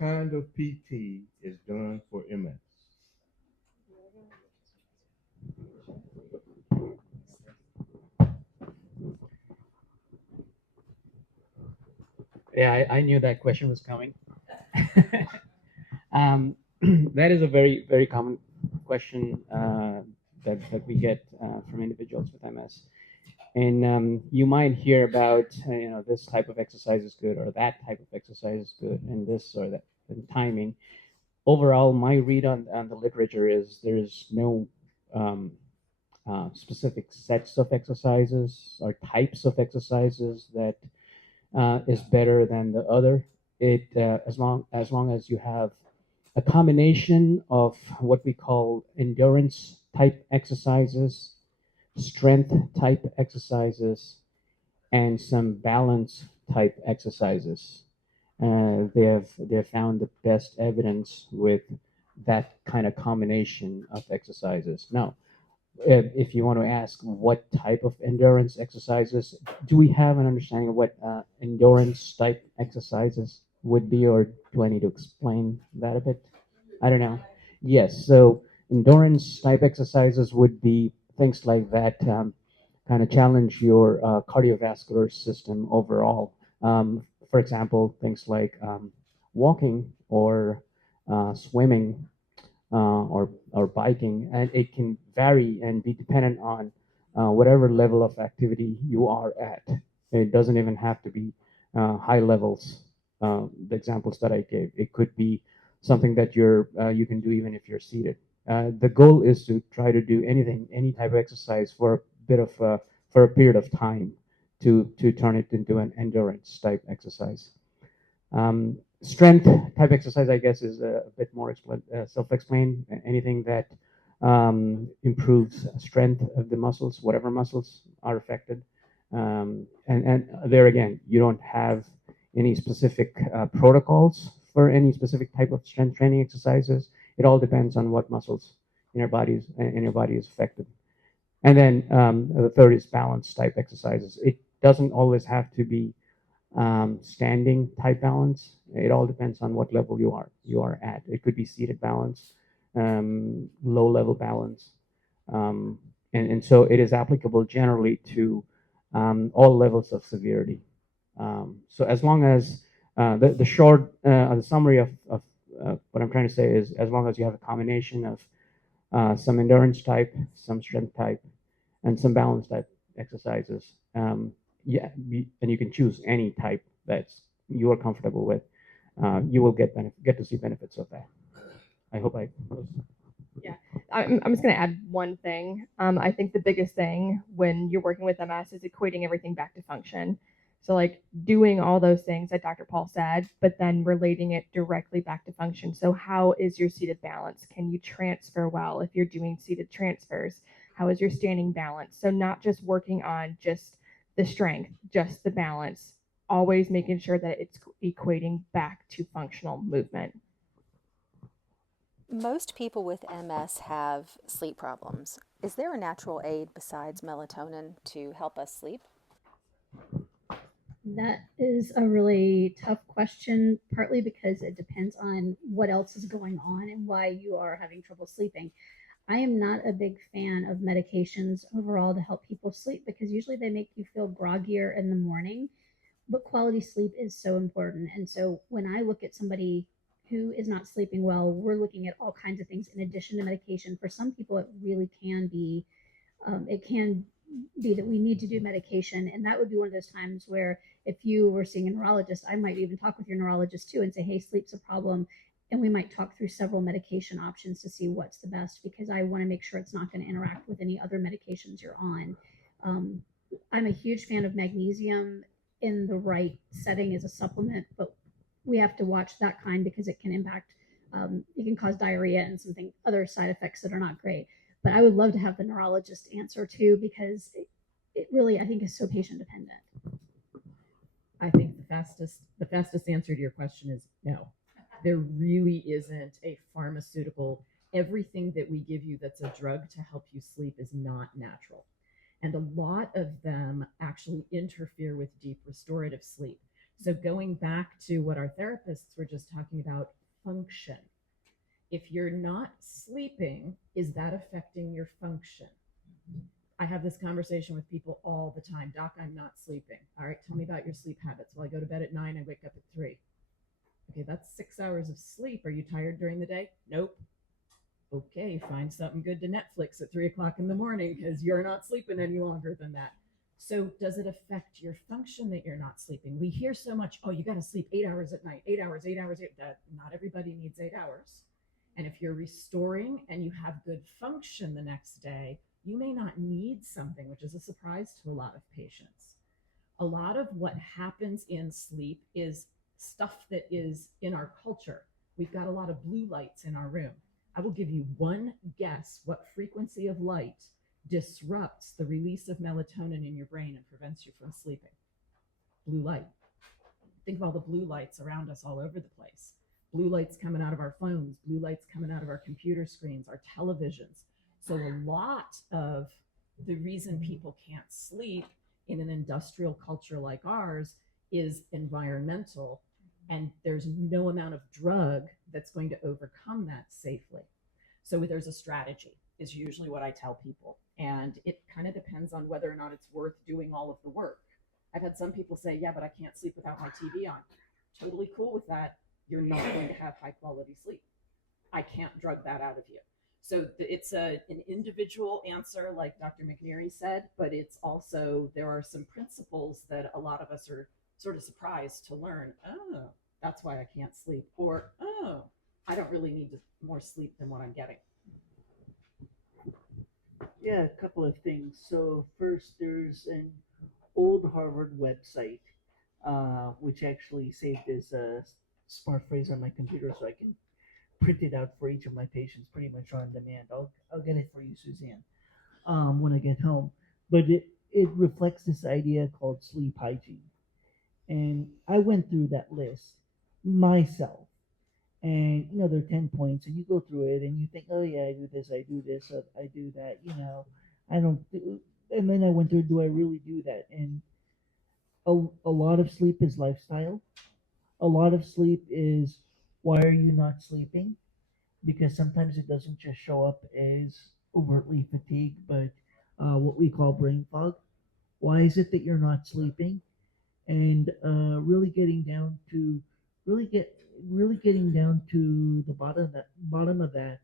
kind of PT is done for MS? Yeah, I knew that question was coming. That is a very, very common question that we get from individuals with MS. And you might hear about, this type of exercise is good or that type of exercise is good and this or that and timing. Overall, my read on the literature is there's no um, specific sets of exercises or types of exercises that is better than the other. It as long as you have a combination of what we call endurance type exercises, strength type exercises, and some balance type exercises. They have found the best evidence with that kind of combination of exercises. Now, if you want to ask what type of endurance exercises, do we have an understanding of what endurance type exercises would be, or do I need to explain that a bit? I don't know. Yes, so endurance type exercises would be things like that, kind of challenge your cardiovascular system overall. For example, things like walking or swimming or biking, and it can vary and be dependent on whatever level of activity you are at. It doesn't even have to be high levels. The examples that I gave, it could be something that you can do even if you're seated. The goal is to try to do anything, any type of exercise for a bit of for a period of time to turn it into an endurance type exercise. Strength type exercise, I guess, is a bit more self-explained. Anything that improves strength of the muscles, whatever muscles are affected. And there again, you don't have any specific protocols for any specific type of strength training exercises. It all depends on what muscles in your body is affected. And then the third is balance type exercises. It doesn't always have to be standing type balance. It all depends on what level you are at. It could be seated balance, low level balance, and so it is applicable generally to all levels of severity. So as long as the short the summary of what I'm trying to say is, as long as you have a combination of some endurance type, some strength type, and some balance type exercises. Yeah, and you can choose any type that's you are comfortable with. You will get to see benefits of that. I hope I. Yeah, I'm just going to add one thing. I think the biggest thing when you're working with MS is equating everything back to function. So, like doing all those things that Dr. Paul said, but then relating it directly back to function. So, how is your seated balance? Can you transfer well if you're doing seated transfers? How is your standing balance? So, not just working on just the strength, just the balance, always making sure that it's equating back to functional movement. Most people with MS have sleep problems. Is there a natural aid besides melatonin to help us sleep? That is a really tough question, partly because it depends on what else is going on and why you are having trouble sleeping. I am not a big fan of medications overall to help people sleep because usually they make you feel groggier in the morning, but quality sleep is so important. And so when I look at somebody who is not sleeping well, we're looking at all kinds of things in addition to medication. For some people, it really can be it can be that we need to do medication. And that would be one of those times where if you were seeing a neurologist, I might even talk with your neurologist too and say, hey, sleep's a problem. And we might talk through several medication options to see what's the best because I want to make sure it's not going to interact with any other medications you're on. Um, I'm a huge fan of magnesium in the right setting as a supplement, but we have to watch that kind because it can impact, it can cause diarrhea and something other side effects that are not great. But I would love to have the neurologist answer too because it really I think is so patient dependent. I think the fastest answer to your question is no. There really isn't a pharmaceutical. Everything that we give you that's a drug to help you sleep is not natural. And a lot of them actually interfere with deep restorative sleep. So going back to what our therapists were just talking about, function. If you're not sleeping, is that affecting your function? I have this conversation with people all the time. Doc, I'm not sleeping. All right, tell me about your sleep habits. Well, I go to bed at 9, I wake up at 3. Okay, that's 6 hours of sleep. Are you tired during the day? Nope. Okay, find something good to Netflix at 3 o'clock in the morning because you're not sleeping any longer than that. So does it affect your function that you're not sleeping? We hear so much, oh, you got to sleep 8 hours at night, 8 hours, 8 hours. That not everybody needs 8 hours. And if you're restoring and you have good function the next day, you may not need something, which is a surprise to a lot of patients. A lot of what happens in sleep is stuff that is in our culture. We've got a lot of blue lights in our room. I will give you one guess what frequency of light disrupts the release of melatonin in your brain and prevents you from sleeping. Blue light. Think of all the blue lights around us all over the place. Blue lights coming out of our phones, blue lights coming out of our computer screens, our televisions. So a lot of the reason people can't sleep in an industrial culture like ours is environmental, and there's no amount of drug that's going to overcome that safely. So there's a strategy is usually what I tell people. And it kind of depends on whether or not it's worth doing all of the work. I've had some people say, yeah, but I can't sleep without my TV on. Totally cool with that. You're not going to have high quality sleep. I can't drug that out of you. So it's an individual answer, like Dr. McNeary said, but it's also, there are some principles that a lot of us are sort of surprised to learn. Oh, that's why I can't sleep. Or, oh, I don't really need more sleep than what I'm getting. Yeah, a couple of things. So first, there's an old Harvard website, which actually saved as a smart phrase on my computer, so I can print it out for each of my patients, pretty much on demand. I'll get it for you, Suzanne, when I get home. But it reflects this idea called sleep hygiene, and I went through that list myself. And there are 10 points, and you go through it, and you think, oh yeah, I do this, I do that. I don't. And then I went through, do I really do that? And a lot of sleep is lifestyle. A lot of sleep is, why are you not sleeping? Because sometimes it doesn't just show up as overtly fatigue, but what we call brain fog. Why is it that you're not sleeping? And really getting down to really getting down to the bottom of that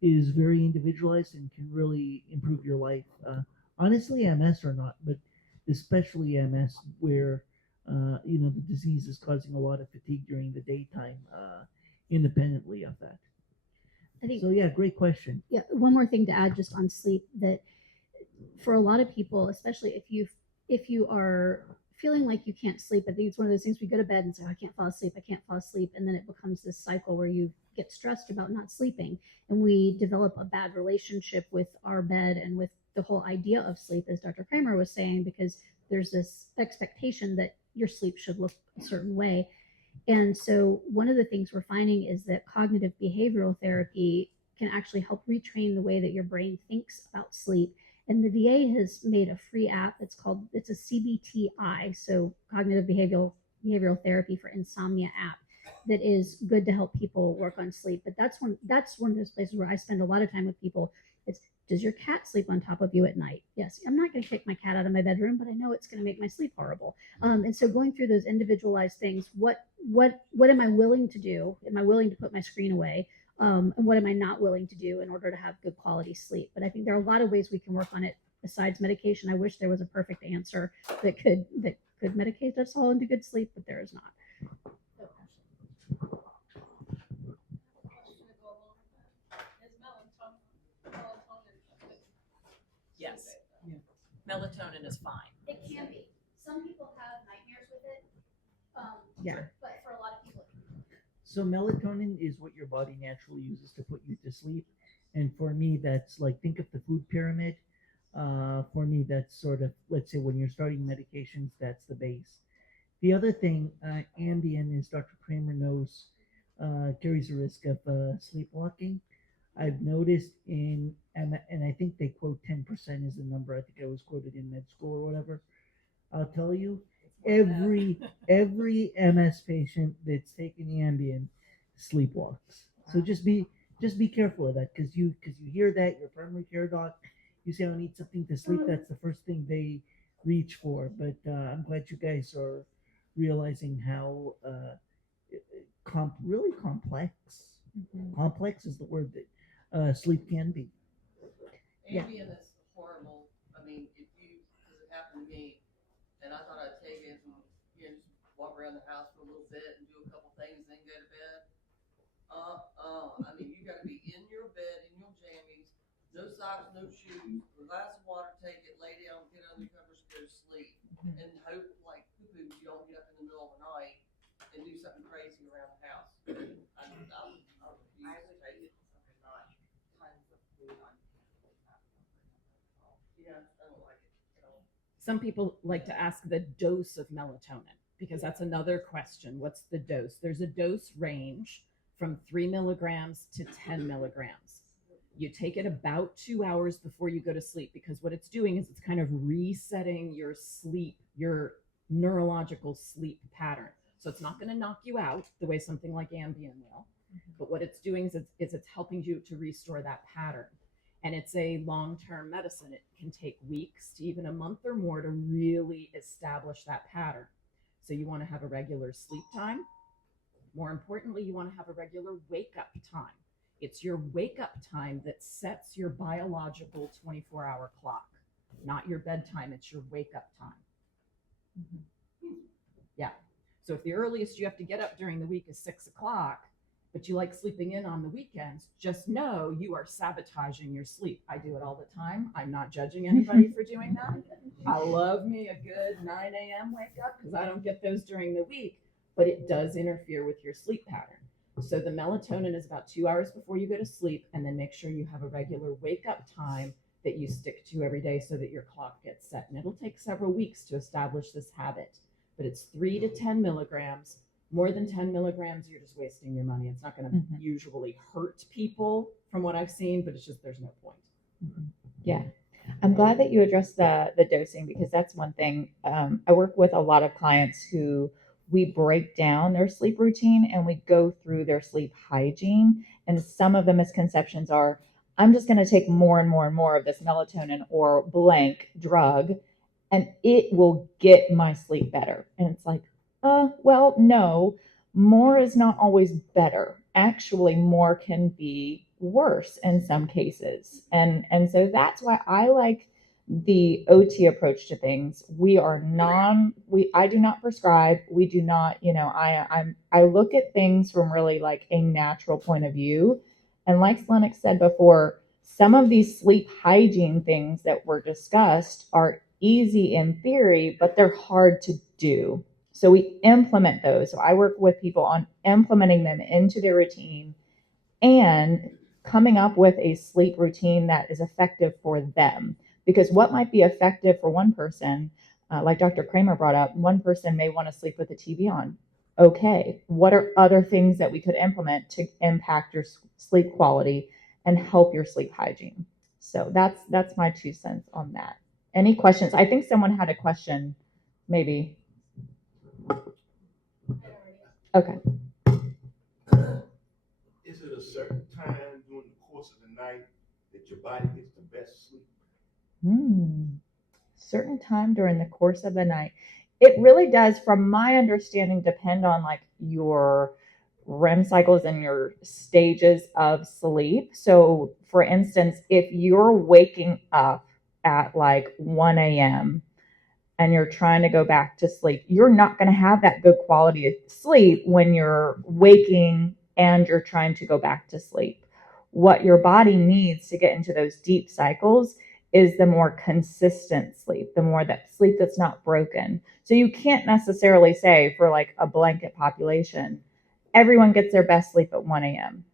is very individualized and can really improve your life. Honestly, MS or not, but especially MS, where the disease is causing a lot of fatigue during the daytime, independently of that. I think So yeah, great question. Yeah, one more thing to add just on sleep, that for a lot of people, especially if you are feeling like you can't sleep, I think it's one of those things, we go to bed and say, oh, I can't fall asleep, and then it becomes this cycle where you get stressed about not sleeping, and we develop a bad relationship with our bed and with the whole idea of sleep, as Dr. Kramer was saying, because there's this expectation that your sleep should look a certain way. And so one of the things we're finding is that cognitive behavioral therapy can actually help retrain the way that your brain thinks about sleep. And the VA has made a free app. It's a CBTI, so cognitive behavioral therapy for insomnia app, that is good to help people work on sleep. But that's one of those places where I spend a lot of time with people. It's, does your cat sleep on top of you at night? Yes. I'm not going to kick my cat out of my bedroom, but I know it's going to make my sleep horrible. And so going through those individualized things, what am I willing to do? Am I willing to put my screen away? And what am I not willing to do in order to have good quality sleep? But I think there are a lot of ways we can work on it besides medication. I wish there was a perfect answer that could medicate us all into good sleep, but there is not. Yes. Yeah. Melatonin is fine. It can be. Some people have nightmares with it. Yeah. But for a lot of people, So melatonin is what your body naturally uses to put you to sleep. And for me, that's like, think of the food pyramid. For me, that's sort of, let's say when you're starting medications, that's the base. The other thing, Ambien, as Dr. Kramer knows, carries a risk of sleepwalking. I've noticed and I think they quote 10% is the number. I think I was quoted in med school or whatever. I'll tell you, every MS patient that's taking Ambien sleepwalks. So just be careful of that because you hear that your primary care doc, you say I need something to sleep. That's the first thing they reach for. But I'm glad you guys are realizing how really complex. Complex is the word that sleep can be. Ambien is horrible. I mean, because it happened to me, and I thought I'd take it and just walk around the house for a little bit and do a couple things, then go to bed. I mean, you got to be in your bed, in your jammies, no socks, no shoes, a glass of water, take it, lay down, get under the covers, go to sleep, and hope like poo-poo you don't get up in the middle of the night and do something crazy around the house. I refuse to take it. Yeah, I don't like it. Some people like to ask the dose of melatonin because that's another question. What's the dose? There's a dose range from 3 milligrams to 10 milligrams. You take it about 2 hours before you go to sleep because what it's doing is it's kind of resetting your sleep, your neurological sleep pattern. So it's not going to knock you out the way something like Ambien will, but what it's doing is it's helping you to restore that pattern. And it's a long-term medicine. It can take weeks to even a month or more to really establish that pattern. So you want to have a regular sleep time. More importantly, you want to have a regular wake-up time. It's your wake-up time that sets your biological 24-hour clock, not your bedtime. It's your wake-up time. Yeah. So if the earliest you have to get up during the week is 6 o'clock, but you like sleeping in on the weekends, just know you are sabotaging your sleep. I do it all the time. I'm not judging anybody for doing that. I love me a good 9 a.m. wake up because I don't get those during the week, but it does interfere with your sleep pattern. So the melatonin is about 2 hours before you go to sleep, and then make sure you have a regular wake up time that you stick to every day so that your clock gets set. And it'll take several weeks to establish this habit, but it's 3 to 10 milligrams. More than 10 milligrams, you're just wasting your money. It's not going to usually hurt people from what I've seen, but it's just there's no point. Yeah. I'm glad that you addressed the dosing because that's one thing. I work with a lot of clients who we break down their sleep routine and we go through their sleep hygiene. And some of the misconceptions are, I'm just going to take more and more and more of this melatonin or blank drug and it will get my sleep better. And it's like, well, no, more is not always better. Actually, more can be worse in some cases. And so that's why I like the OT approach to things. I do not prescribe. We do not, I look at things from really like a natural point of view. And like Lennox said before, some of these sleep hygiene things that were discussed are easy in theory, but they're hard to do. So we implement those. So I work with people on implementing them into their routine and coming up with a sleep routine that is effective for them. Because what might be effective for one person, like Dr. Kramer brought up, one person may want to sleep with the TV on. Okay, what are other things that we could implement to impact your sleep quality and help your sleep hygiene? So that's my 2 cents on that. Any questions? I think someone had a question, maybe. Okay. Is it a certain time during the course of the night that your body gets the best sleep? Certain time during the course of the night. It really does, from my understanding, depend on like your REM cycles and your stages of sleep. So for instance, if you're waking up at like 1 a.m. and you're trying to go back to sleep, you're not going to have that good quality of sleep when you're waking and you're trying to go back to sleep. What your body needs to get into those deep cycles is the more consistent sleep, the more that sleep that's not broken. So you can't necessarily say for like a blanket population, everyone gets their best sleep at 1 a.m.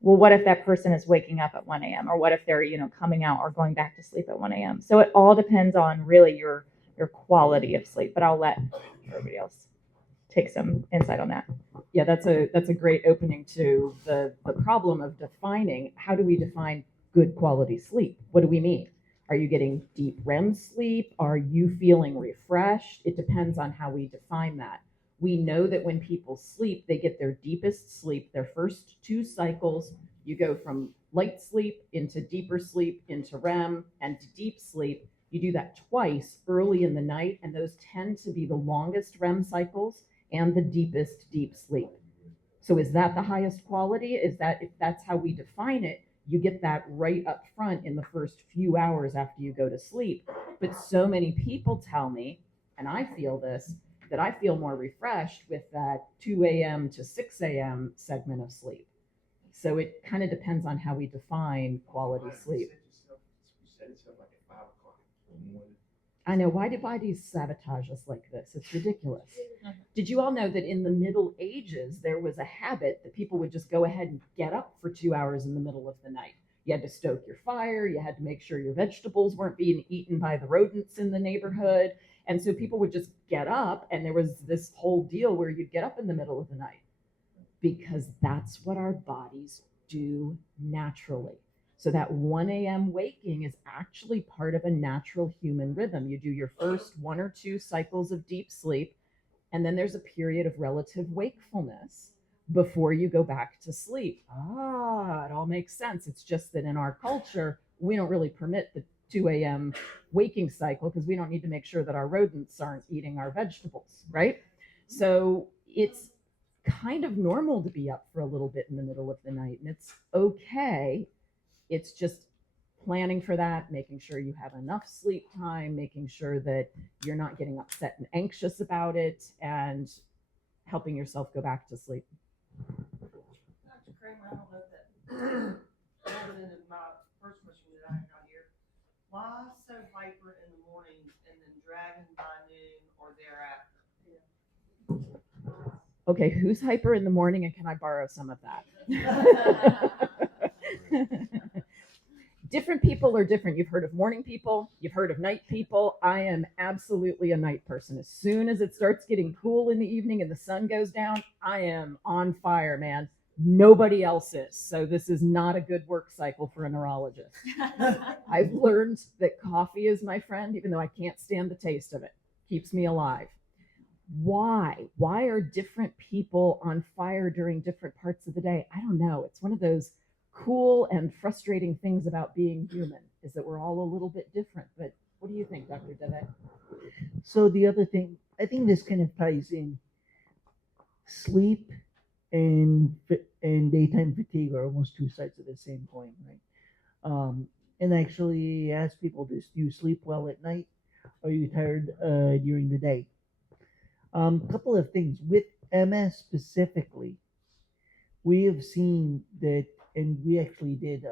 Well, what if that person is waking up at 1 a.m. or what if they're, coming out or going back to sleep at 1 a.m. So it all depends on really your quality of sleep, but I'll let everybody else take some insight on that. Yeah, that's a great opening to the problem of defining. How do we define good quality sleep? What do we mean? Are you getting deep REM sleep? Are you feeling refreshed? It depends on how we define that. We know that when people sleep, they get their deepest sleep, their first 2 cycles. You go from light sleep into deeper sleep, into REM, and to deep sleep. You do that twice early in the night, and those tend to be the longest REM cycles and the deepest deep sleep. So is that the highest quality? Is that, if that's how we define it, you get that right up front in the first few hours after you go to sleep. But so many people tell me, and I feel this, that I feel more refreshed with that 2 a.m. to 6 a.m. segment of sleep. So it kind of depends on how we define quality sleep. You set yourself like at 5 o'clock in the morning. I know, why do bodies sabotage us like this? It's ridiculous. Did you all know that in the Middle Ages, there was a habit that people would just go ahead and get up for 2 hours in the middle of the night? You had to stoke your fire. You had to make sure your vegetables weren't being eaten by the rodents in the neighborhood. And so people would just get up, and there was this whole deal where you'd get up in the middle of the night because that's what our bodies do naturally. So that 1 a.m. waking is actually part of a natural human rhythm. You do your first 1 or 2 cycles of deep sleep, and then there's a period of relative wakefulness before you go back to sleep. It all makes sense. It's just that in our culture, we don't really permit the 2 a.m. waking cycle because we don't need to make sure that our rodents aren't eating our vegetables, right? So it's kind of normal to be up for a little bit in the middle of the night, and it's okay. It's just planning for that, making sure you have enough sleep time, making sure that you're not getting upset and anxious about it, and helping yourself go back to sleep. Dr. Kramer, I don't know that evident in my first question that I got here. Why so hyper in the morning and then dragging by noon or thereafter? Okay, who's hyper in the morning, and can I borrow some of that? Different people are different. You've heard of morning people, you've heard of night people. I am absolutely a night person. As soon as it starts getting cool in the evening and the sun goes down, I am on fire, man. Nobody else is. So this is not a good work cycle for a neurologist. I've learned that coffee is my friend, even though I can't stand the taste of it. Keeps me alive. Why? Why are different people on fire during different parts of the day? I don't know. It's one of those cool and frustrating things about being human, is that we're all a little bit different. But what do you think, Dr. Devet? So the other thing, I think this kind of ties in. Sleep and daytime fatigue are almost 2 sides of the same coin, right? And actually ask people this: do you sleep well at night? Are you tired during the day? Couple of things with MS specifically, we have seen that, and we actually did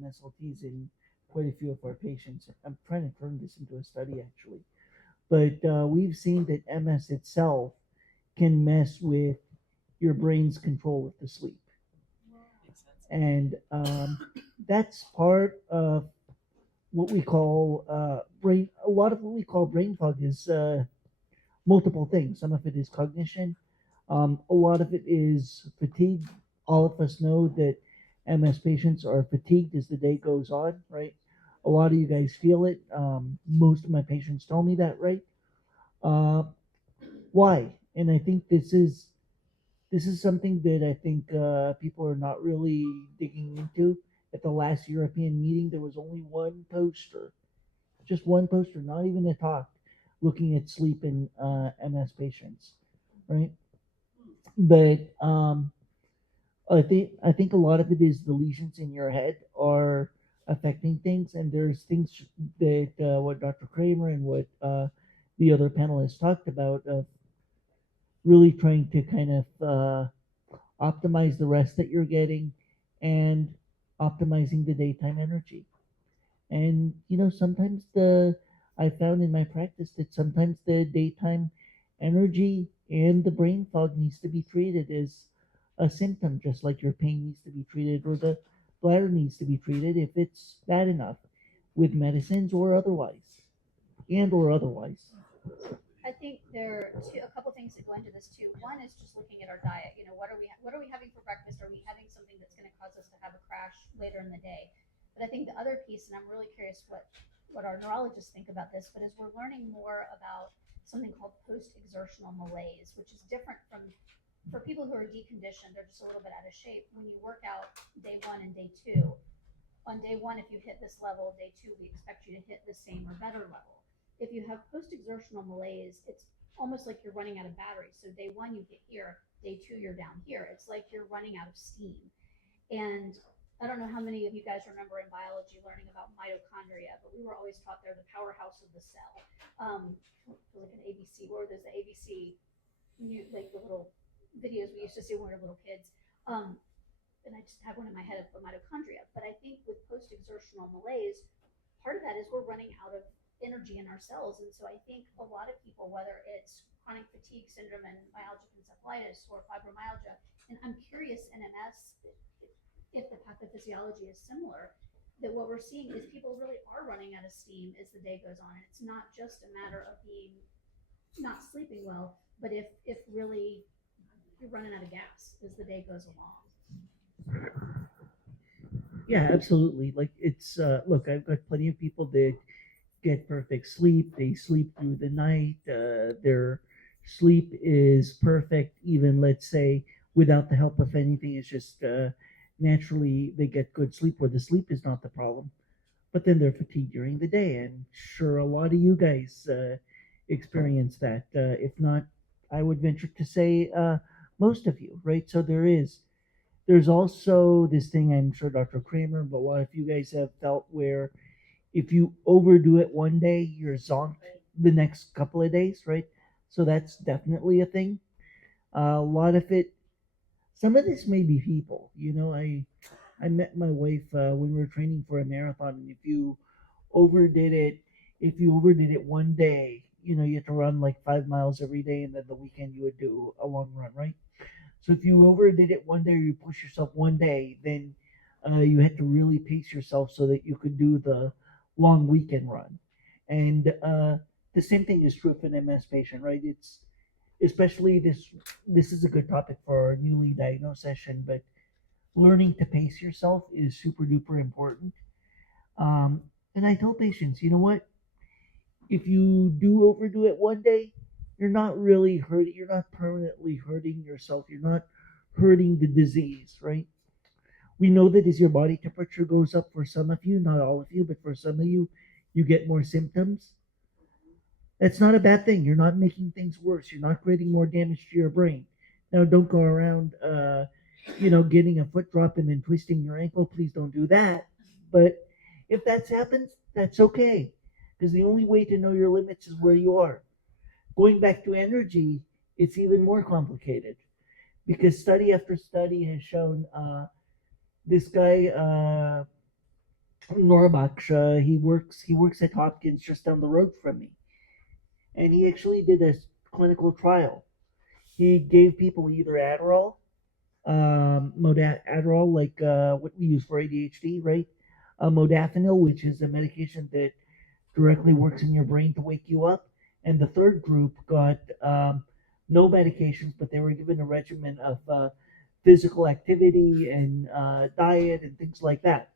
MSLTs in quite a few of our patients. I'm trying to turn this into a study actually, but we've seen that MS itself can mess with your brain's control of the sleep, and that's part of what we call brain. A lot of what we call brain fog is multiple things. Some of it is cognition. A lot of it is fatigue. All of us know that MS patients are fatigued as the day goes on, right? A lot of you guys feel it. Most of my patients tell me that, right? Why? And I think this is something that I think people are not really digging into. At the last European meeting, there was only one poster, just one poster, not even a talk, looking at sleep in MS patients, right? But I think a lot of it is the lesions in your head are affecting things, and there's things that what Dr. Kramer and what the other panelists talked about of really trying to kind of optimize the rest that you're getting and optimizing the daytime energy. And sometimes I found in my practice that sometimes the daytime energy and the brain fog needs to be treated as a symptom, just like your pain needs to be treated or the bladder needs to be treated if it's bad enough with medicines or otherwise. I think there are a couple things that go into this too. One is just looking at our diet. What are we having for breakfast? Are we having something that's going to cause us to have a crash later in the day? But I think the other piece, and I'm really curious what what our neurologists think about this, but as we're learning more about something called post-exertional malaise, which is different from, for people who are deconditioned, they're just a little bit out of shape. When you work out day 1 and day 2, on day 1, if you hit this level, day 2, we expect you to hit the same or better level. If you have post-exertional malaise, it's almost like you're running out of battery. So day 1, you get here, day 2, you're down here. It's like you're running out of steam. And I don't know how many of you guys remember in biology learning about mitochondria, but we were always taught they're the powerhouse of the cell. Like an ABC, or there's the ABC, like the little videos we used to see when we were little kids. And I just have one in my head of the mitochondria. But I think with post-exertional malaise, part of that is we're running out of energy in our cells. And so I think a lot of people, whether it's chronic fatigue syndrome and myalgic encephalitis or fibromyalgia, and I'm curious in MS if the pathophysiology is similar, that what we're seeing is people really are running out of steam as the day goes on. And it's not just a matter of being not sleeping well, but if really you're running out of gas as the day goes along. Yeah, absolutely. Like it's look, I've got plenty of people that get perfect sleep. They sleep through the night. Their sleep is perfect, even let's say without the help of anything. It's just naturally they get good sleep where the sleep is not the problem. But then they're fatigued during the day. And sure, a lot of you guys experience that. If not, I would venture to say most of you, right? So there's also this thing, I'm sure Dr. Kramer, but a lot of you guys have felt where if you overdo it one day, you're zonked the next couple of days, right? So that's definitely a thing. A lot of it, some of this may be people. I met my wife when we were training for a marathon, and if you overdid it one day, you had to run like 5 miles every day, and then the weekend you would do a long run, right? So if you overdid it one day, or you push yourself one day, then you had to really pace yourself so that you could do the long weekend run. And the same thing is true for an MS patient, right? It's especially this is a good topic for our newly diagnosed session, but learning to pace yourself is super duper important. And I tell patients, you know what? If you do overdo it one day, you're not really hurting, you're not permanently hurting yourself, you're not hurting the disease, right? We know that as your body temperature goes up, for some of you, not all of you, but for some of you, you get more symptoms. That's not a bad thing. You're not making things worse. You're not creating more damage to your brain. Now, don't go around, getting a foot drop and then twisting your ankle. Please don't do that. But if that happens, that's okay. Because the only way to know your limits is where you are. Going back to energy, it's even more complicated. Because study after study has shown this guy, Norbach, he works at Hopkins just down the road from me. And he actually did a clinical trial. He gave people either Adderall, Adderall, like what we use for ADHD, right? Modafinil, which is a medication that directly works in your brain to wake you up. And the third group got no medications, but they were given a regimen of physical activity and diet and things like that.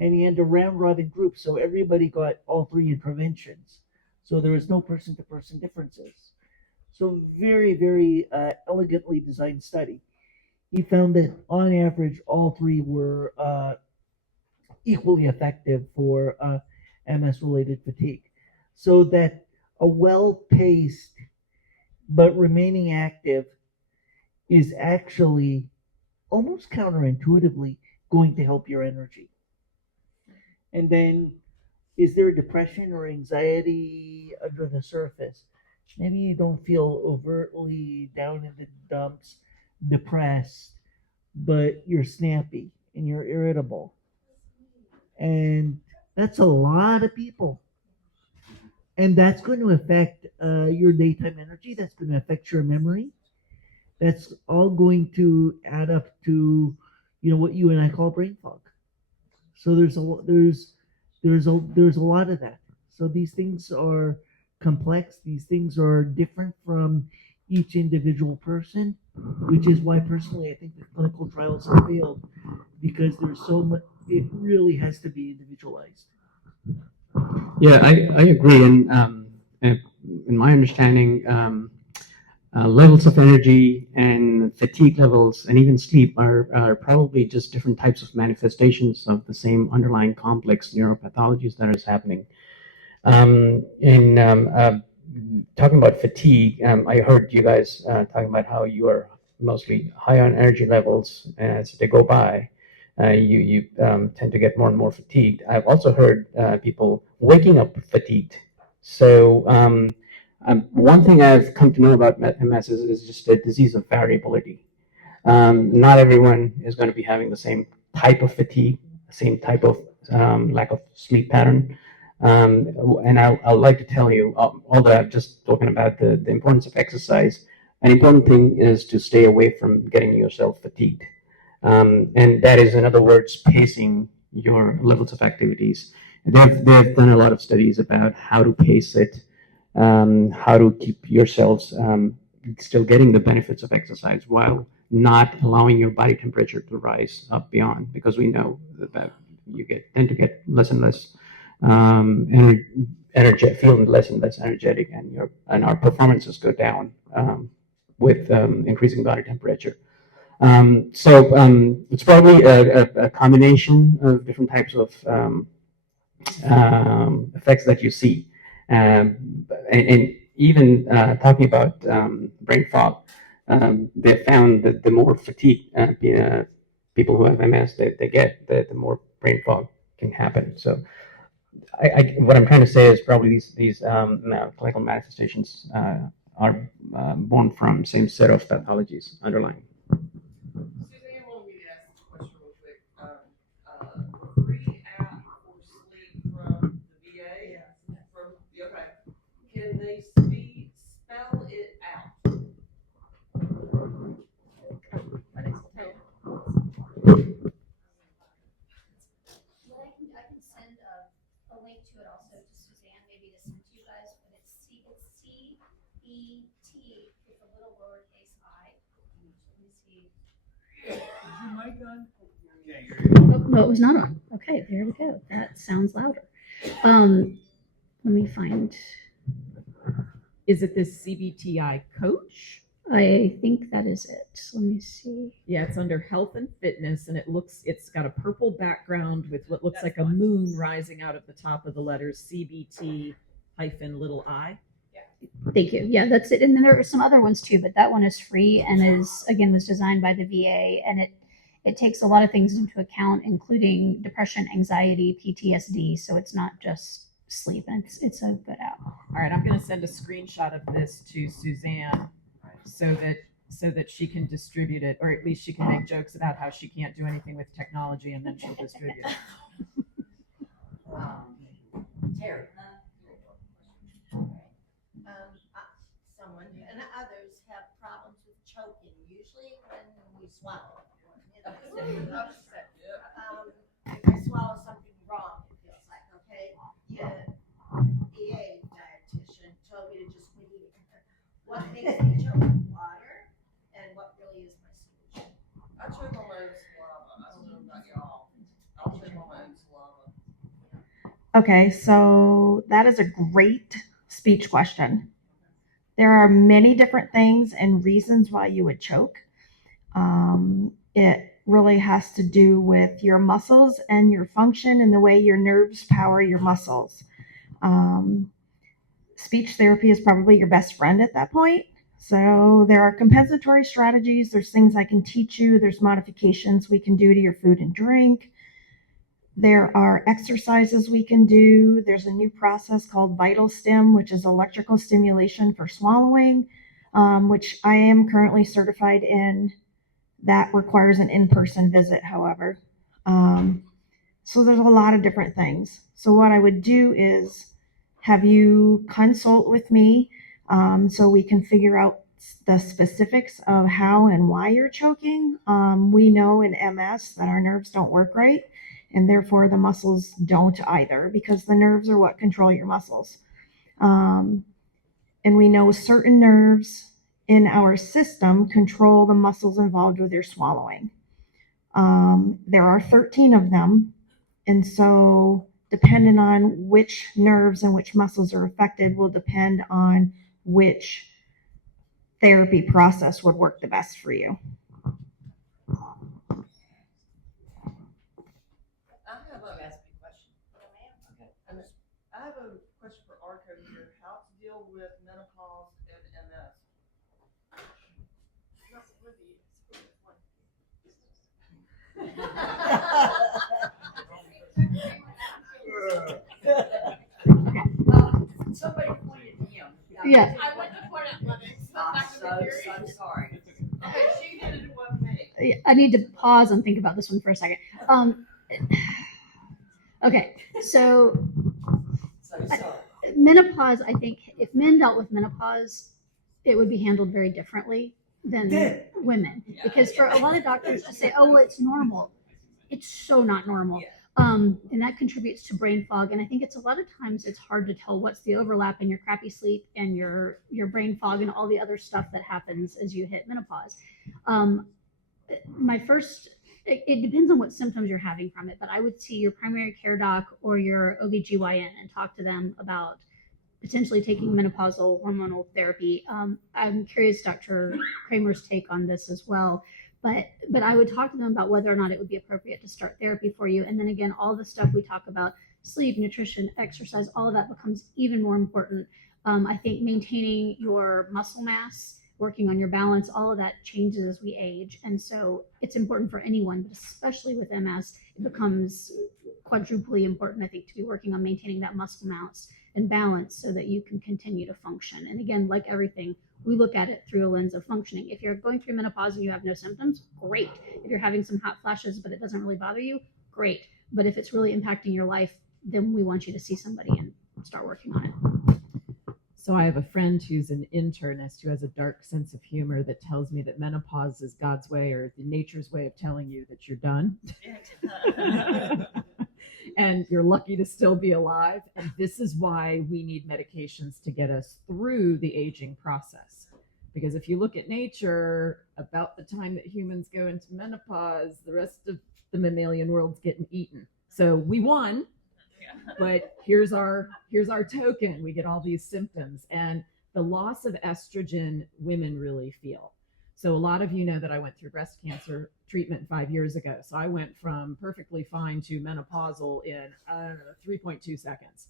And he had a round robin group, so everybody got all 3 interventions. So there was no person-to-person differences. So very, very elegantly designed study. He found that on average, all 3 were equally effective for MS-related fatigue. So that a well-paced but remaining active is actually almost counterintuitively going to help your energy. And then, is there depression or anxiety under the surface? Maybe you don't feel overtly down in the dumps, depressed, but you're snappy and you're irritable. And that's a lot of people. And that's going to affect your daytime energy. That's going to affect your memory. That's all going to add up to, what you and I call brain fog. So there's a lot of that. So these things are complex. These things are different from each individual person, which is why personally I think the clinical trials have failed, because there's so much. It really has to be individualized. Yeah, I agree. And in my understanding, levels of energy and fatigue levels and even sleep are probably just different types of manifestations of the same underlying complex neuropathologies that is happening. In talking about fatigue, I heard you guys talking about how you are mostly high on energy levels as they go by. You tend to get more and more fatigued. I've also heard people waking up fatigued. So one thing I've come to know about MS is just a disease of variability. Not everyone is going to be having the same type of fatigue, same type of lack of sleep pattern. And I'd like to tell you, although I've just spoken about the importance of exercise, an important thing is to stay away from getting yourself fatigued. And that is, in other words, pacing your levels of activities. They've done a lot of studies about how to pace it, how to keep yourselves still getting the benefits of exercise while not allowing your body temperature to rise up beyond, because we know that you tend to get less and less feeling less and less energetic, and our performances go down with increasing body temperature. So it's probably a combination of different types of effects that you see. And even talking about brain fog, they found that the more fatigue people who have MS they get, the more brain fog can happen. So what I'm trying to say is probably these clinical manifestations are born from same set of pathologies underlying. Suzanne wanted me to ask this question real quick. The free app for sleep from the VA. Okay. Can they spell it out? Well, I can send a link to it also to Suzanne, maybe to send to you guys, but it's CBT with a little lowercase I. Let me see. Is your mic on? Oh, no, it was not on. Okay, there we go. That sounds louder. Let me find. Is it this CBTI coach? I think that is it. Let me see. Yeah, it's under health and fitness, and it's got a purple background with what looks like a moon rising out of the top of the letters CBT hyphen little I. Thank you. Yeah, that's it. And then there are some other ones too, but that one is free and was designed by the VA, and it takes a lot of things into account, including depression, anxiety, PTSD. So it's not just sleep, and it's a good app. All right, I'm going to send a screenshot of this to Suzanne so that she can distribute it, or at least she can make jokes about how she can't do anything with technology, and then she'll distribute it. Terry. Someone and others have problems with choking, usually when we swallow. If I swallow something wrong, it feels like, okay, EA dietitian told me to just quit eating. What makes me choke? Water, and what really is my solution? I choke on my own saliva. I don't know about y'all. I'll choke on my own saliva. Okay, so that is a great speech question. There are many different things and reasons why you would choke. It really has to do with your muscles and your function and the way your nerves power your muscles. Speech therapy is probably your best friend at that point. So there are compensatory strategies. There's things I can teach you. There's modifications we can do to your food and drink. There are exercises we can do. There's a new process called Vital Stim, which is electrical stimulation for swallowing, which I am currently certified in. That requires an in-person visit, however. So there's a lot of different things. So what I would do is have you consult with me so we can figure out the specifics of how and why you're choking. We know in MS that our nerves don't work right, and therefore the muscles don't either, because the nerves are what control your muscles. And we know certain nerves in our system control the muscles involved with your swallowing. There are 13 of them, and so depending on which nerves and which muscles are affected, will depend on which therapy process would work the best for you. I have a question for Arco here. How to deal with menopause and MS? Somebody pointed at him. Yeah. I went to point at Lennox. I'm so sorry. Okay, she did it with me. I need to pause and think about this one for a second. Okay, so menopause, I think if men dealt with menopause, it would be handled very differently than women. Because for a lot of doctors to say, oh, well, it's normal, it's so not normal. And that contributes to brain fog. And I think it's a lot of times it's hard to tell what's the overlap in your crappy sleep and your brain fog and all the other stuff that happens as you hit menopause. It depends on what symptoms you're having from it, but I would see your primary care doc or your OBGYN and talk to them about potentially taking menopausal hormonal therapy. I'm curious Dr. Kramer's take on this as well, but I would talk to them about whether or not it would be appropriate to start therapy for you. And then again, all the stuff we talk about, sleep, nutrition, exercise, all of that becomes even more important. I think maintaining your muscle mass, working on your balance, all of that changes as we age. And so it's important for anyone, but especially with MS, it becomes quadruply important, I think, to be working on maintaining that muscle mass and balance so that you can continue to function. And again, like everything, we look at it through a lens of functioning. If you're going through menopause and you have no symptoms, great. If you're having some hot flashes, but it doesn't really bother you, great. But if it's really impacting your life, then we want you to see somebody and start working on it. So I have a friend who's an internist who has a dark sense of humor that tells me that menopause is God's way or the nature's way of telling you that you're done. And you're lucky to still be alive. And this is why we need medications to get us through the aging process. Because if you look at nature, about the time that humans go into menopause, the rest of the mammalian world's getting eaten. So we won. But here's our token. We get all these symptoms, and the loss of estrogen women really feel. So a lot of you know that I went through breast cancer treatment 5 years ago. So I went from perfectly fine to menopausal in 3.2 seconds.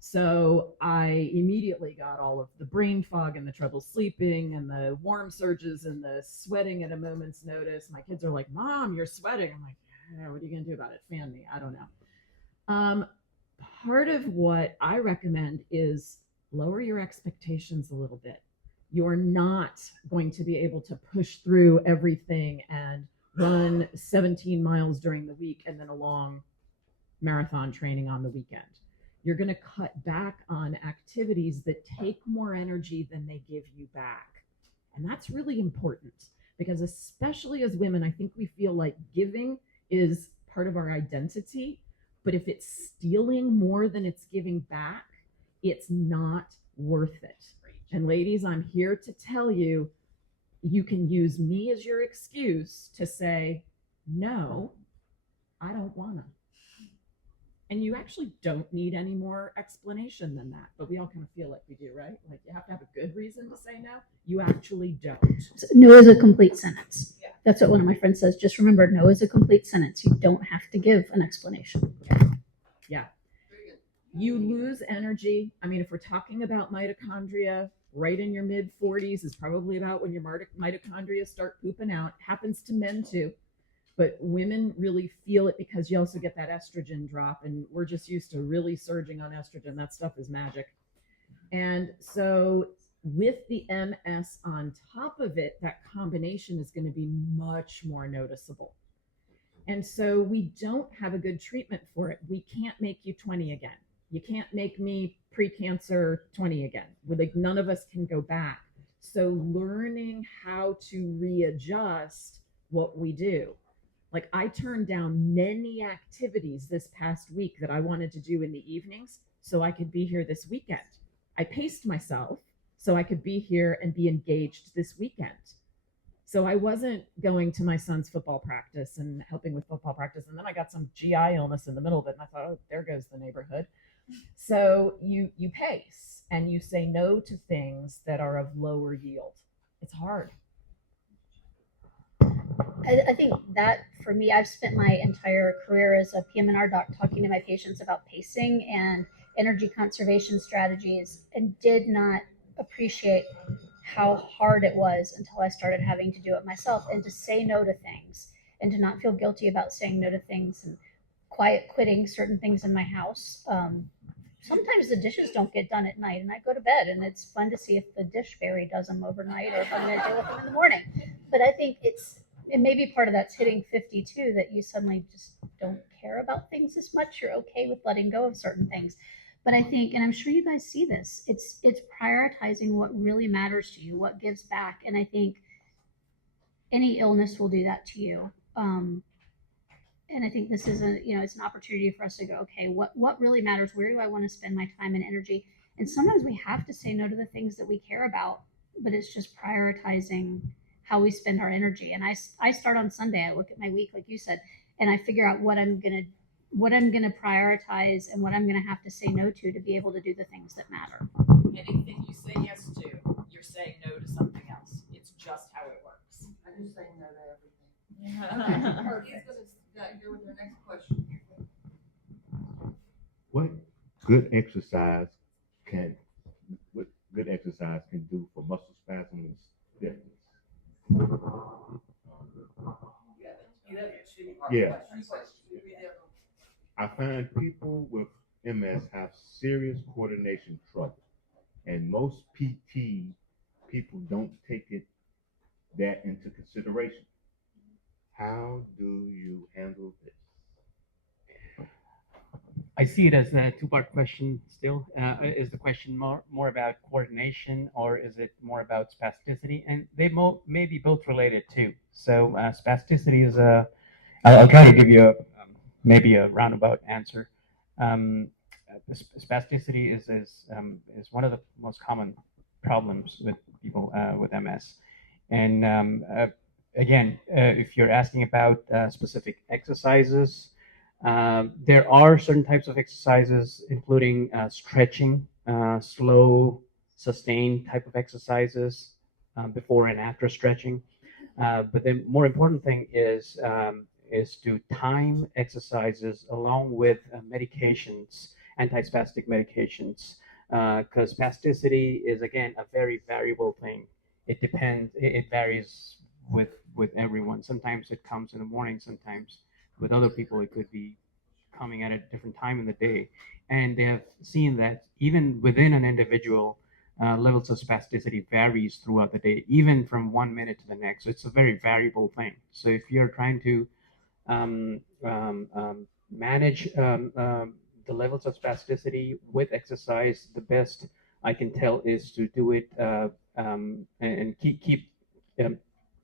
So I immediately got all of the brain fog and the trouble sleeping and the warm surges and the sweating at a moment's notice. My kids are like, "Mom, you're sweating." I'm like, "Yeah, what are you gonna do about it? Fan me." I don't know. Part of what I recommend is lower your expectations a little bit. You're not going to be able to push through everything and run 17 miles during the week and then a long marathon training on the weekend. You're going to cut back on activities that take more energy than they give you back. And that's really important because especially as women, I think we feel like giving is part of our identity. But if it's stealing more than it's giving back, it's not worth it. And ladies, I'm here to tell you, you can use me as your excuse to say, no, I don't wanna. And you actually don't need any more explanation than that. But we all kind of feel like we do, right? Like you have to have a good reason to say no. You actually don't. No is a complete sentence. Yeah. That's what one of my friends says. Just remember, no is a complete sentence. You don't have to give an explanation. Yeah. You lose energy. I mean, if we're talking about mitochondria, right in your mid 40s is probably about when your mitochondria start pooping out. Happens to men too. But women really feel it because you also get that estrogen drop, and we're just used to really surging on estrogen. That stuff is magic. And so with the MS on top of it, that combination is going to be much more noticeable. And so we don't have a good treatment for it. We can't make you 20 again. You can't make me pre-cancer 20 again. We're like, none of us can go back. So learning how to readjust what we do. Like I turned down many activities this past week that I wanted to do in the evenings so I could be here this weekend. I paced myself so I could be here and be engaged this weekend. So I wasn't going to my son's football practice and helping with football practice. And then I got some GI illness in the middle of it. And I thought, oh, there goes the neighborhood. So you pace and you say no to things that are of lower yield. It's hard. I think that for me, I've spent my entire career as a PM&R doc talking to my patients about pacing and energy conservation strategies, and did not appreciate how hard it was until I started having to do it myself, and to say no to things and to not feel guilty about saying no to things, and quiet quitting certain things in my house. Sometimes the dishes don't get done at night and I go to bed, and it's fun to see if the dish fairy does them overnight or if I'm going to deal with them in the morning. But I think it may be part of that's hitting 52, that you suddenly just don't care about things as much. You're okay with letting go of certain things. But I think, and I'm sure you guys see this, it's prioritizing what really matters to you, what gives back. And I think any illness will do that to you. And I think this is it's an opportunity for us to go, okay, what really matters? Where do I want to spend my time and energy? And sometimes we have to say no to the things that we care about, but it's just prioritizing how we spend our energy. And I start on Sunday. I look at my week, like you said, and I figure out what I'm gonna prioritize and what I'm gonna have to say no to be able to do the things that matter. Anything you say yes to, you're saying no to something else. It's just how it works. I just say no to everything. Okay, perfect. Here with our next question. What good exercise can do for muscle spasms stiffness? Yeah. I find people with MS have serious coordination trouble, and most PT people don't take that into consideration. How do you handle this? I see it as a two-part question still. Is the question more about coordination, or is it more about spasticity? And they may be both related too. So spasticity is I'll try to give you maybe a roundabout answer. Spasticity is one of the most common problems with people with MS. And again, if you're asking about specific exercises, there are certain types of exercises, including stretching, slow, sustained type of exercises before and after stretching. But the more important thing is to time exercises along with medications, antispastic medications, because spasticity is, again, a very variable thing. It depends. It varies with everyone. Sometimes it comes in the morning. Sometimes with other people it could be coming at a different time in the day. And they have seen that even within an individual, levels of spasticity varies throughout the day, even from 1 minute to the next. So it's a very variable thing. So if you're trying to manage the levels of spasticity with exercise, the best I can tell is to do it and keep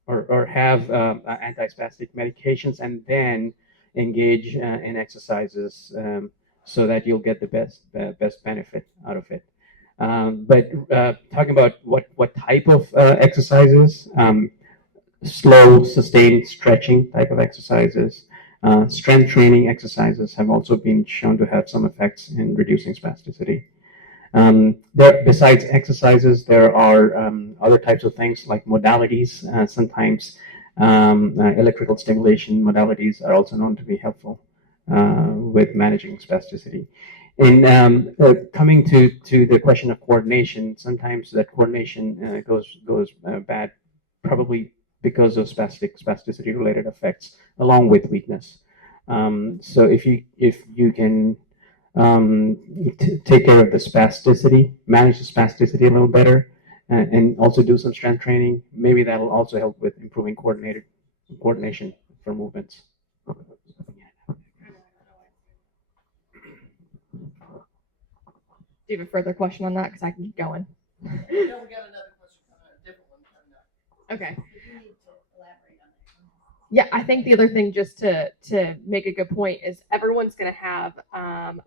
or have antispastic medications, and then engage in exercises so that you'll get the best benefit out of it. But talking about what type of exercises, slow, sustained stretching type of exercises, strength training exercises have also been shown to have some effects in reducing spasticity. Besides exercises, there are other types of things like modalities. Sometimes electrical stimulation modalities are also known to be helpful with managing spasticity. And coming to the question of coordination, sometimes that coordination goes bad, probably because of spasticity related effects, along with weakness. So if you can take care of the spasticity, manage the spasticity a little better, and also do some strength training, maybe that'll also help with improving coordination for movements. Do you have a further question on that? Because I can keep going. No, we got another question coming up, a different one coming up. Okay. You need to elaborate on that. Yeah, I think the other thing, just to make a good point, is everyone's going to have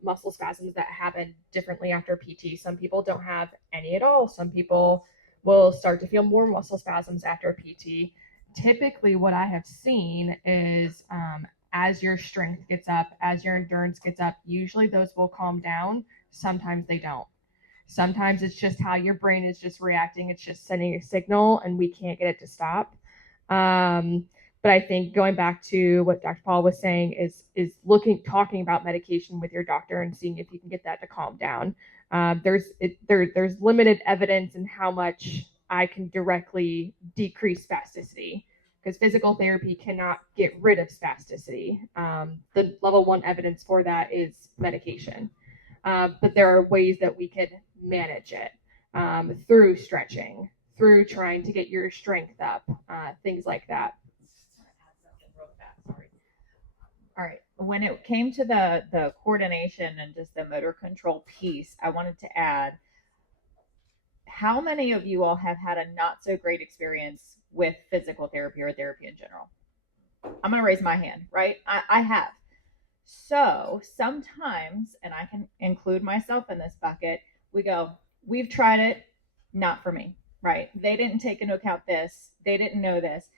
muscle spasms that happen differently after PT. Some people don't have any at all. Some people will start to feel more muscle spasms after PT. typically what I have seen is as your strength gets up, as your endurance gets up, usually those will calm down. Sometimes they don't. Sometimes it's just how your brain is just reacting. It's just sending a signal and we can't get it to stop. But I think going back to what Dr. Paul was saying is talking about medication with your doctor and seeing if you can get that to calm down. There's limited evidence in how much I can directly decrease spasticity because physical therapy cannot get rid of spasticity. The level 1 evidence for that is medication. But there are ways that we could manage it through stretching, through trying to get your strength up, things like that. All right. When it came to the coordination and just the motor control piece, I wanted to add, how many of you all have had a not so great experience with physical therapy or therapy in general? I'm going to raise my hand, right? I have. So sometimes, and I can include myself in this bucket, we go, we've tried it, not for me, right? They didn't take into account this. They didn't know this.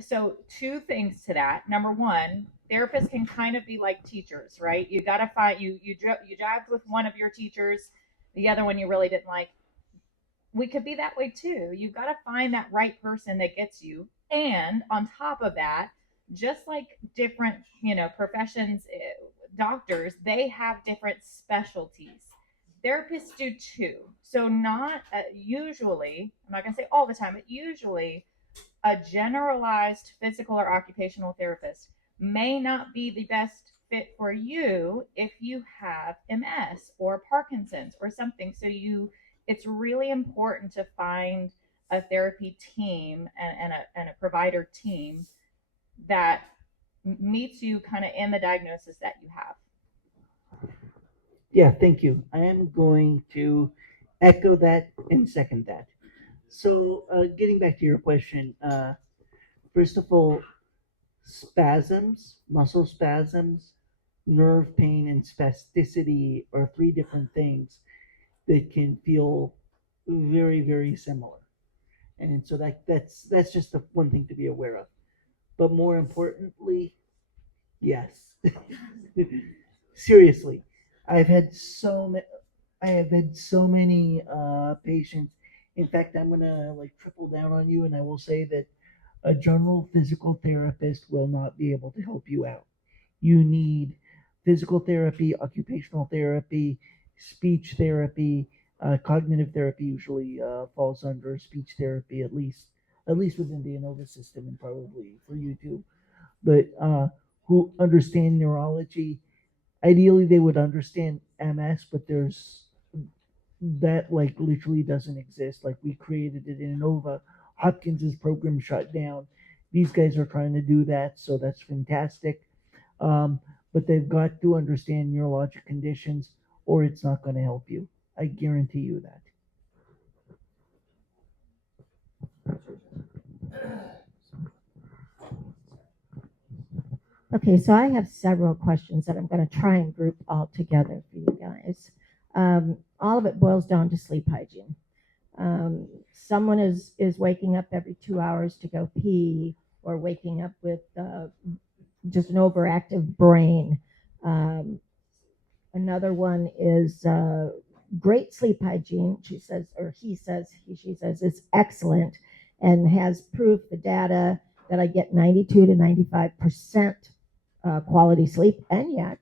So 2 things to that. Number 1, therapists can kind of be like teachers, right? You got to find, you jived with one of your teachers, the other one you really didn't like. We could be that way too. You've got to find that right person that gets you. And on top of that, just like different, professions, doctors, they have different specialties. Therapists do too. So not usually, I'm not going to say all the time, but usually a generalized physical or occupational therapist may not be the best fit for you if you have MS or Parkinson's or something. So it's really important to find a therapy team and a provider team that meets you kind of in the diagnosis that you have. Yeah, thank you. I am going to echo that and second that. So, getting back to your question, first of all, spasms, muscle spasms, nerve pain, and spasticity are 3 different things that can feel very, very similar. And so that's just the one thing to be aware of. But more importantly, yes. Seriously, I have had so many patients. In fact, I'm gonna triple down on you, and I will say that a general physical therapist will not be able to help you out. You need physical therapy, occupational therapy, speech therapy, cognitive therapy usually falls under speech therapy, at least within the Inova system, and probably for you too. But who understand neurology. Ideally, they would understand MS, but there's that literally doesn't exist. We created it in Inova. Hopkins's program shut down. These guys are trying to do that, so that's fantastic. But they've got to understand neurologic conditions, or it's not going to help you. I guarantee you that. Okay, so I have several questions that I'm going to try and group all together for you guys. All of it boils down to sleep hygiene. Someone is waking up every 2 hours to go pee, or waking up with just an overactive brain. Another one is great sleep hygiene. She says, or she says, is excellent and has proof, the data, that I get 92 to 95% quality sleep, and yet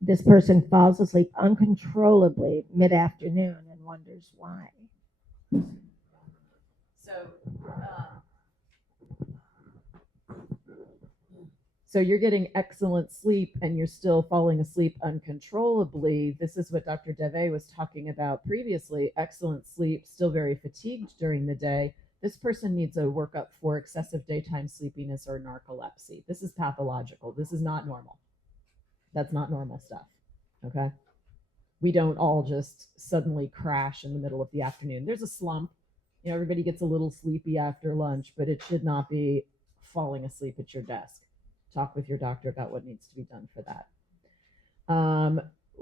this person falls asleep uncontrollably mid-afternoon and wonders why. So you're getting excellent sleep and you're still falling asleep uncontrollably. This is what Dr. Deve was talking about previously. Excellent sleep, still very fatigued during the day. This person needs a workup for excessive daytime sleepiness or narcolepsy. This is pathological. This is not normal. That's not normal stuff, okay? We don't all just suddenly crash in the middle of the afternoon. There's a slump. Everybody gets a little sleepy after lunch, but it should not be falling asleep at your desk. Talk with your doctor about what needs to be done for that.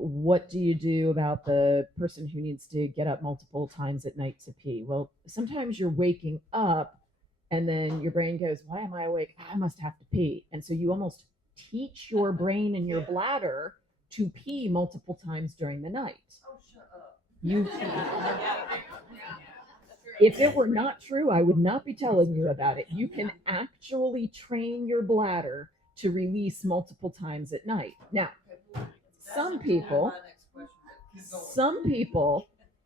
What do you do about the person who needs to get up multiple times at night to pee? Well, sometimes you're waking up And then your brain goes, why am I awake? I must have to pee. And so you almost teach your brain and your bladder to pee multiple times during the night. Oh, shut up. You, if it were not true, I would not be telling you about it. You can actually train your bladder to release multiple times at night. Now, some people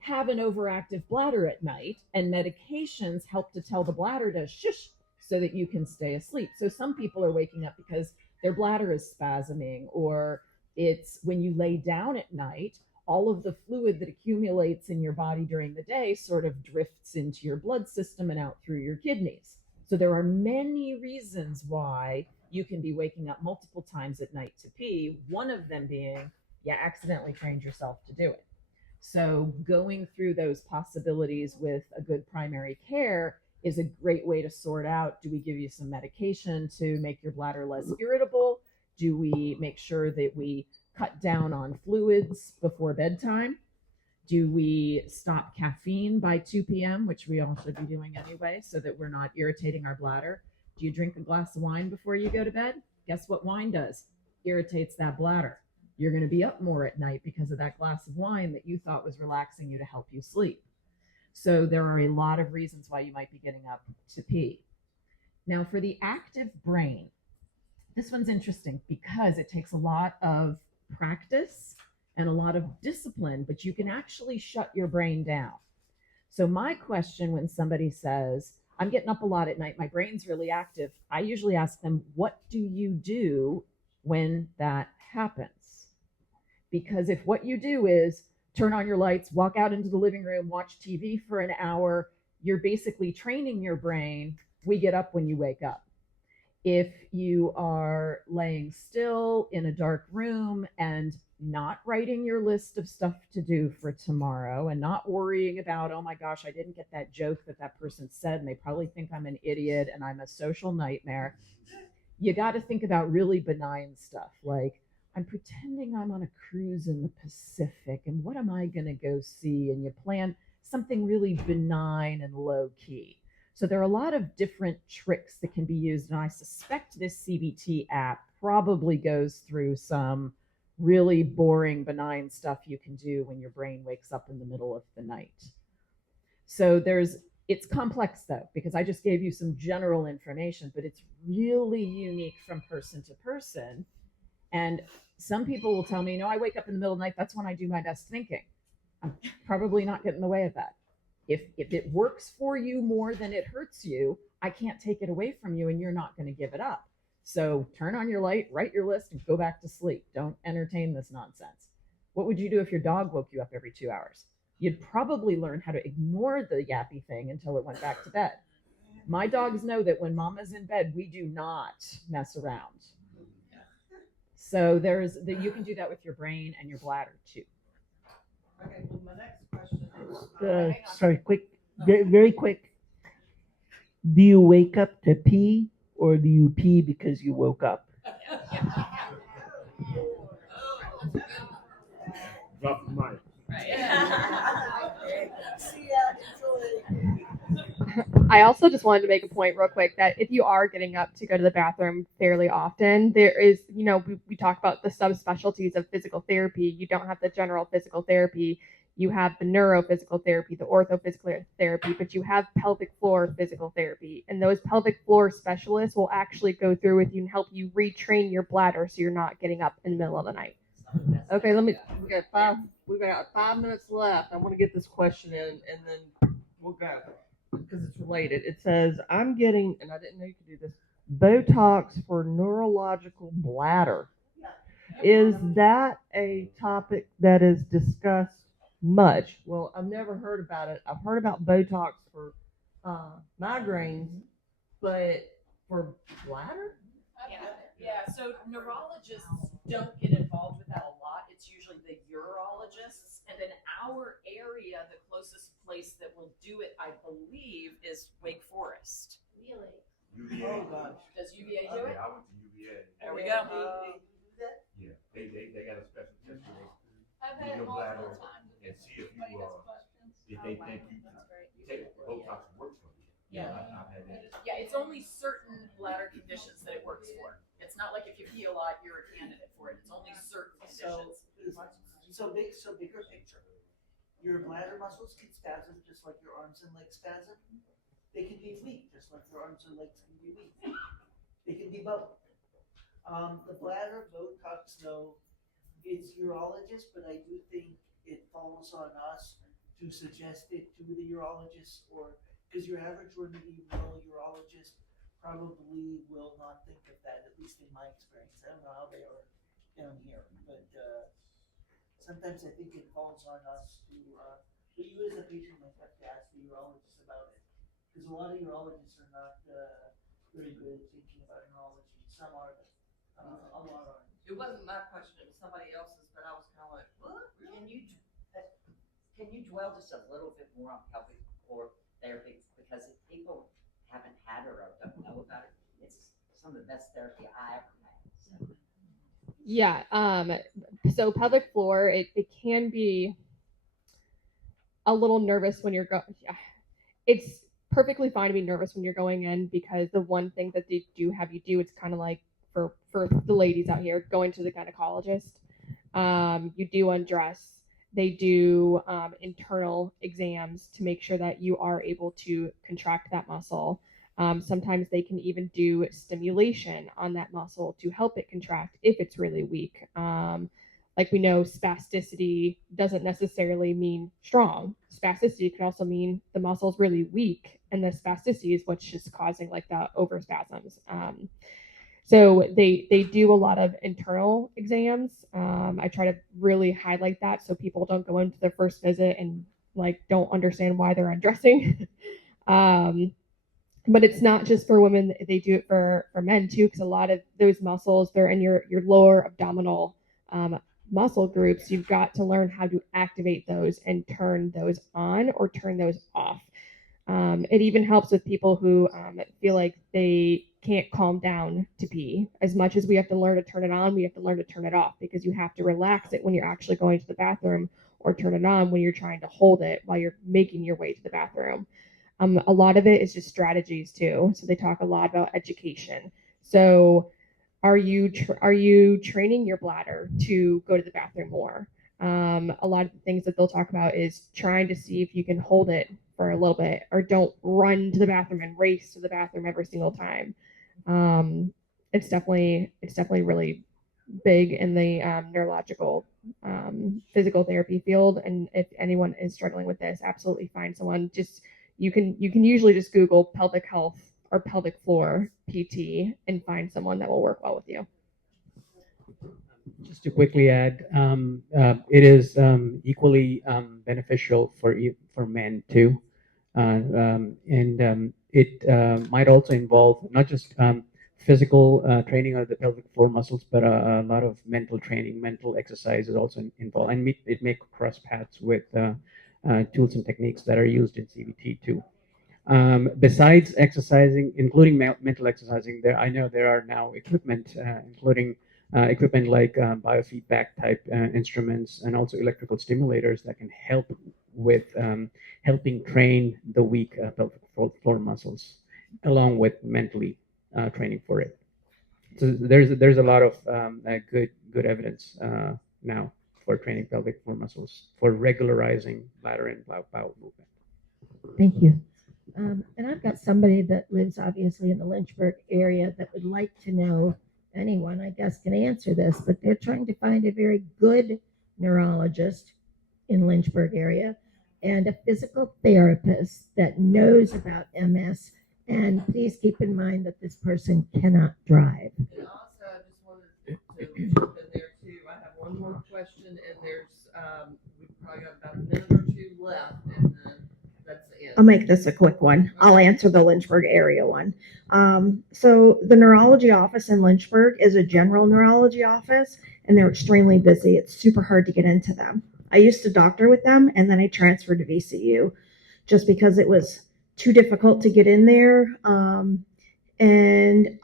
have an overactive bladder at night, and medications help to tell the bladder to shush so that you can stay asleep. So some people are waking up because their bladder is spasming, or it's when you lay down at night, all of the fluid that accumulates in your body during the day sort of drifts into your blood system and out through your kidneys. So there are many reasons why you can be waking up multiple times at night to pee, one of them being you accidentally trained yourself to do it. So going through those possibilities with a good primary care is a great way to sort out, do we give you some medication to make your bladder less irritable? Do we make sure that we cut down on fluids before bedtime? Do we stop caffeine by 2 p.m., which we all should be doing anyway, so that we're not irritating our bladder? Do you drink a glass of wine before you go to bed? Guess what wine does? Irritates that bladder. You're going to be up more at night because of that glass of wine that you thought was relaxing you to help you sleep. So there are a lot of reasons why you might be getting up to pee. Now, for the active brain, this one's interesting because it takes a lot of practice and a lot of discipline, but you can actually shut your brain down. So my question when somebody says, I'm getting up a lot at night, my brain's really active, I usually ask them, what do you do when that happens? Because if what you do is turn on your lights, walk out into the living room, watch TV for an hour, you're basically training your brain, we get up when you wake up. If you are laying still in a dark room and not writing your list of stuff to do for tomorrow and not worrying about, oh my gosh, I didn't get that joke that person said and they probably think I'm an idiot and I'm a social nightmare, you got to think about really benign stuff like, I'm pretending I'm on a cruise in the Pacific and what am I going to go see? And you plan something really benign and low key. So there are a lot of different tricks that can be used. And I suspect this CBT app probably goes through some really boring, benign stuff you can do when your brain wakes up in the middle of the night. So it's complex though, because I just gave you some general information, but it's really unique from person to person. And some people will tell me, no, I wake up in the middle of the night. That's when I do my best thinking. I'm probably not getting in the way of that. If it works for you more than it hurts you, I can't take it away from you and you're not going to give it up. So turn on your light, write your list, and go back to sleep. Don't entertain this nonsense. What would you do if your dog woke you up every 2 hours? You'd probably learn how to ignore the yappy thing until it went back to bed. My dogs know that when mama's in bed, we do not mess around. So you can do that with your brain and your bladder too. Okay, well, my next question is. Sorry, quick, very quick. Do you wake up to pee or do you pee because you woke up? Drop the mic. I also just wanted to make a point real quick that if you are getting up to go to the bathroom fairly often, there is, we talk about the subspecialties of physical therapy. You don't have the general physical therapy. You have the neurophysical therapy, the orthophysical therapy, but you have pelvic floor physical therapy. And those pelvic floor specialists will actually go through with you and help you retrain your bladder so you're not getting up in the middle of the night. Okay, we got 5 minutes left. I want to get this question in and then we'll go because it's related. It says, I'm getting, and I didn't know you could do this, Botox for neurological bladder. Is that a topic that is discussed much? Well, I've never heard about it. I've heard about Botox for migraines, but for bladder? Yeah. So neurologists don't get involved with that a lot. It's usually the urologists. And in our area, the closest place that will do it, I believe, is Wake Forest. UVA. Oh, gosh. Does UVA do it? I went to UVA. There we go. Yeah, they got a special test where they do your bladder and see if you if they think you take Botox works for you. Yeah. I've had that. Yeah, it's only certain bladder conditions that it works for. It's not like if you pee a lot, you're a candidate for it. It's only certain conditions. So bigger picture. Your bladder muscles can spasm just like your arms and legs spasm. They can be weak just like your arms and legs can be weak. They can be both. The bladder Botox, though, it's urologist, but I do think it falls on us to suggest it to the urologist, or because your average rural urologist probably will not think of that, at least in my experience. I don't know how they are down here, but sometimes I think it falls on us to, but you as a patient might have to ask the urologist about it, because a lot of urologists are not very good at thinking about neurology. Some are, a lot are. It wasn't my question, it was somebody else's, but I was kind of like, what? Really? Can you dwell just a little bit more on pelvic floor therapy? Because if people haven't had or don't know about it, it's some of the best therapy I ever had. So. Yeah. So pelvic floor, it can be a little nervous when you're going. It's perfectly fine to be nervous when you're going in, because the one thing that they do have you do, it's kind of like for the ladies out here going to the gynecologist. You do undress. They do internal exams to make sure that you are able to contract that muscle. Sometimes they can even do stimulation on that muscle to help it contract if it's really weak. Like we know, spasticity doesn't necessarily mean strong. Spasticity can also mean the muscle is really weak, and the spasticity is what's just causing like the overspasms. So they do a lot of internal exams. I try to really highlight that so people don't go into their first visit and like don't understand why they're undressing. But it's not just for women; they do it for men too, because a lot of those muscles, they're in your lower abdominal muscle groups. You've got to learn how to activate those and turn those on or turn those off. It even helps with people who feel like they can't calm down to pee. As much as we have to learn to turn it on, we have to learn to turn it off, because you have to relax it when you're actually going to the bathroom, or turn it on when you're trying to hold it while you're making your way to the bathroom. A lot of it is just strategies too. So they talk a lot about education. So are you training your bladder to go to the bathroom more? A lot of the things that they'll talk about is trying to see if you can hold it for a little bit, or don't run to the bathroom and race to the bathroom every single time. It's definitely really big in the neurological physical therapy field. And if anyone is struggling with this, absolutely find someone. Just you can usually just Google pelvic health or pelvic floor PT and find someone that will work well with you. Just to quickly add, it is equally beneficial for men too, and it might also involve not just physical training of the pelvic floor muscles, but a lot of mental training, mental exercises also involved, and it may cross paths with tools and techniques that are used in CBT too. Besides exercising, including mental exercising, I know there are now equipment, including equipment like biofeedback type instruments, and also electrical stimulators that can help with helping train the weak pelvic floor muscles, along with mentally training for it. So there's a lot of good evidence now for training pelvic floor muscles, for regularizing bladder and bowel movement. Thank you. And I've got somebody that lives obviously in the Lynchburg area that would like to know, anyone I guess can answer this, but they're trying to find a very good neurologist in Lynchburg area and a physical therapist that knows about MS. And please keep in mind that this person cannot drive. And also, I just wanted to jump in there too. I have one more question, and there's we've probably got about a minute or two left, and then that's it. I'll make this a quick one. I'll answer the Lynchburg area one. So the neurology office in Lynchburg is a general neurology office, and they're extremely busy. It's super hard to get into them. I used to doctor with them, and then I transferred to VCU just because it was too difficult to get in there. And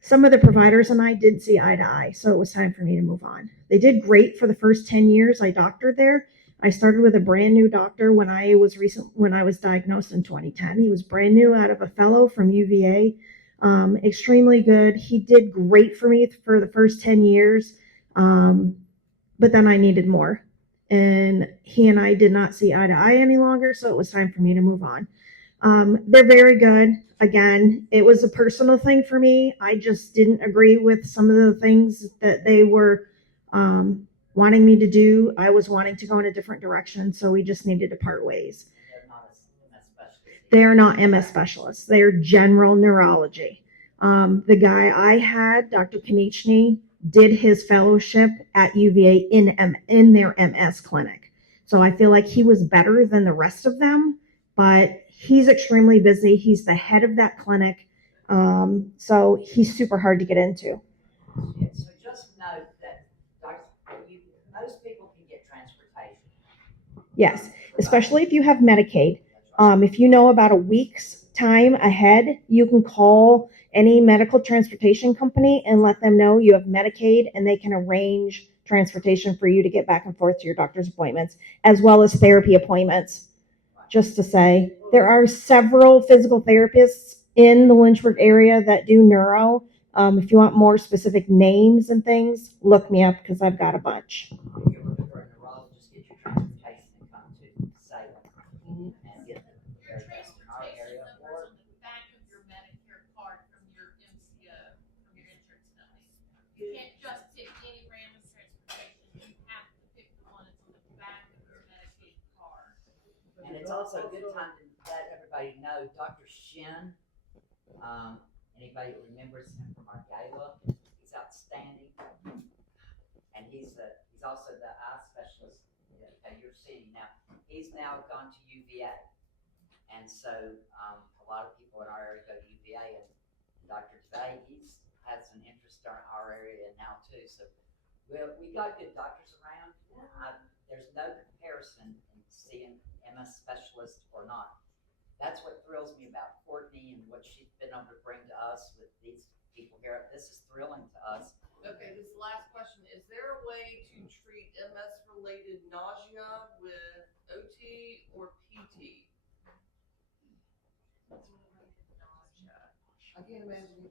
some of the providers and I didn't see eye to eye, so it was time for me to move on. They did great for the first 10 years I doctored there. I started with a brand new doctor when I was diagnosed in 2010. He was brand new out of a fellow from UVA, extremely good. He did great for me for the first 10 years, but then I needed more. And he and I did not see eye to eye any longer, so it was time for me to move on. They're very good. Again, it was a personal thing for me. I just didn't agree with some of the things that they were wanting me to do. I was wanting to go in a different direction, so we just needed to part ways. They're not MS specialists. They're general neurology. The guy I had, Dr. Kanichny, did his fellowship at UVA in their MS clinic. So I feel like he was better than the rest of them, but he's extremely busy. He's the head of that clinic. So he's super hard to get into. Yeah, so just note that most people can get transportation. Yes, especially if you have Medicaid. If you know about a week's time ahead, you can call any medical transportation company and let them know you have Medicaid, and they can arrange transportation for you to get back and forth to your doctor's appointments, as well as therapy appointments. Just to say, there are several physical therapists in the Lynchburg area that do neuro. If you want more specific names and things, look me up because I've got a bunch. If you're looking for a neurologist, get your transportation and come to Salem and get the very best in our area. Or back of your Medicare card from your MCO, from your insurance company. You can't just pick any random transportation. You have to pick the one that's on the back of your Medicaid card. And it's also a good time to let everybody know Dr. Shin, anybody that remembers him from our gala, he's outstanding. And he's also the eye specialist at your city. Now, he's now gone to UVA. And so a lot of people in our area go to UVA, and Dr. Tvei, has an interest in our area now too. So we got good doctors around. There's no comparison in seeing MS specialist or not. That's what thrills me about Courtney and what she's been able to bring to us with these people here. This is thrilling to us. Okay, this last question. Is there a way to treat MS-related nausea with OT or PT? I can't imagine.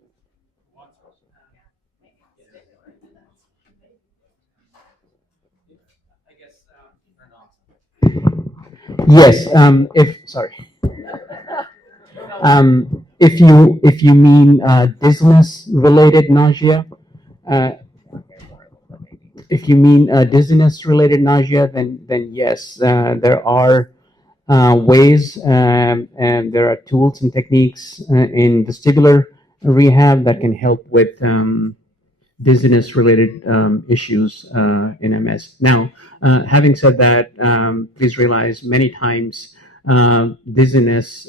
I guess yes. If you mean dizziness related nausea, then yes, there are ways, and there are tools and techniques in vestibular rehab that can help with dizziness related issues in MS. Now, having said that, please realize many times dizziness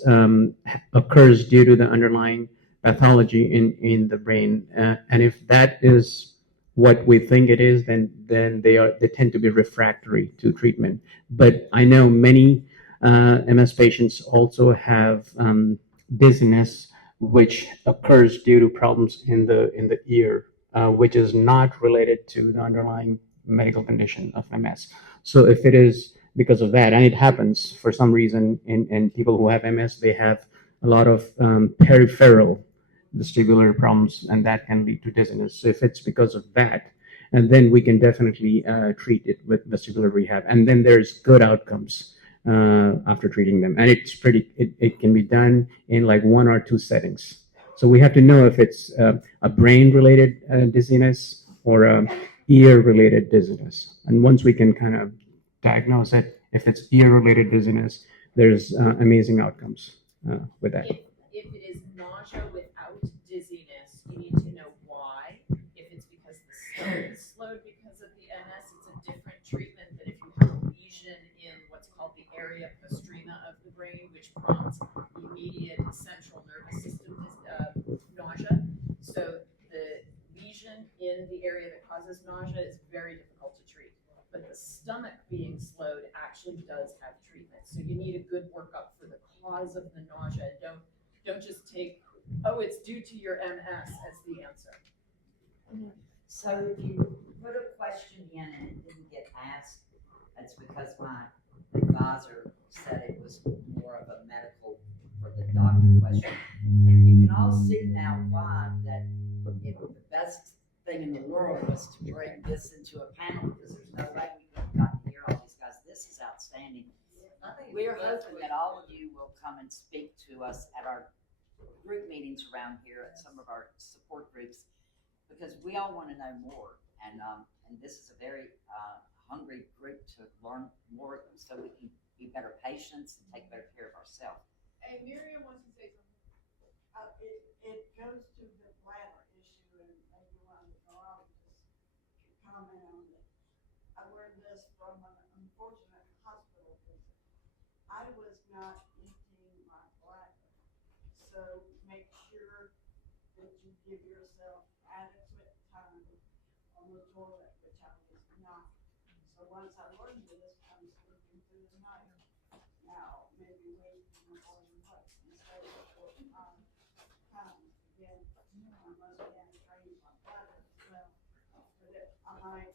occurs due to the underlying pathology in the brain. And if that is what we think it is, then they tend to be refractory to treatment. But I know many MS patients also have dizziness, which occurs due to problems in the ear, which is not related to the underlying medical condition of MS. So if it is because of that, and it happens for some reason in people who have MS, they have a lot of peripheral vestibular problems, and that can lead to dizziness. So if it's because of that, and then we can definitely treat it with vestibular rehab, and then there's good outcomes after treating them, and it can be done in like 1 or 2 settings. So we have to know if it's a brain-related dizziness or a ear-related dizziness. And once we can kind of diagnose it, if it's ear-related dizziness, there's amazing outcomes with that. If it is nausea without dizziness, you need to know why. If it's because the stomach is slowed because of the MS, it's a different treatment than if you have a lesion in what's called the area postrema of the brain, which prompts immediate central nervous system nausea. So the lesion in the area that causes nausea is very difficult to treat. But the stomach being slowed actually does have treatment. So you need a good workup for the cause of the nausea. Don't just take, oh, it's due to your MS as the answer. So if you put a question in and it didn't get asked, It's because my advisor said it was more of a medical for the doctor question. You can all see now why that if the best thing in the world was to bring this into a panel, because there's no way we could have gotten to hear all these guys. This is outstanding. We're hoping that all of you will come and speak to us at our group meetings around here, at some of our support groups, because we all want to know more. And this is a very hungry group to learn more so we can be better patients and take better care of ourselves. Hey, Miriam wants to say something. It goes to the bladder issue, and maybe one of the neurologists could comment on it. I learned this from an unfortunate hospital visit. I was not emptying my bladder, so make sure that you give yourself adequate time on the toilet, which I was not. So once I learned this, I'm sleeping through the night. Now, maybe wait more than what you say before time. Again, I must have trained my bladder as well. But I might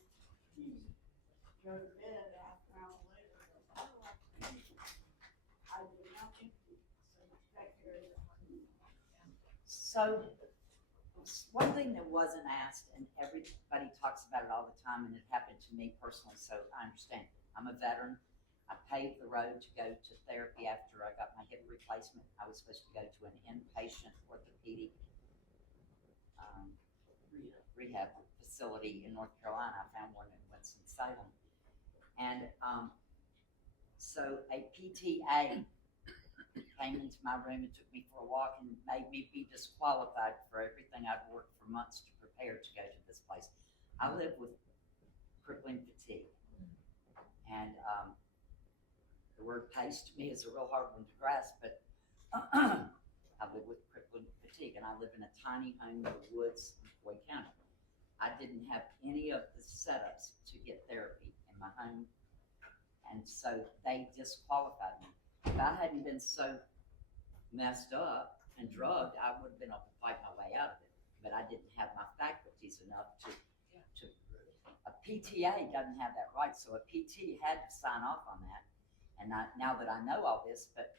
go to bed half an hour later and go, oh, I did not empty. So that carries on. So one thing that wasn't asked, and everybody talks about it all the time, and it happened to me personally, so I understand. I'm a veteran. I paved the road to go to therapy after I got my hip replacement. I was supposed to go to an inpatient orthopedic rehab facility in North Carolina. I found one in Winston-Salem. And so a PTA came into my room and took me for a walk and made me be disqualified for everything I'd worked for months to prepare to go to this place. I live with crippling fatigue. And the word pace to me is a real hard one to grasp, but I live with crippling fatigue, and I live in a tiny home in the woods in Floyd County. I didn't have any of the setups to get therapy in my home, and so they disqualified me. If I hadn't been so messed up and drugged, I would have been able to fight my way out of it. But I didn't have my faculties enough to a PTA doesn't have that right, so a PT had to sign off on that. And now that I know all this, but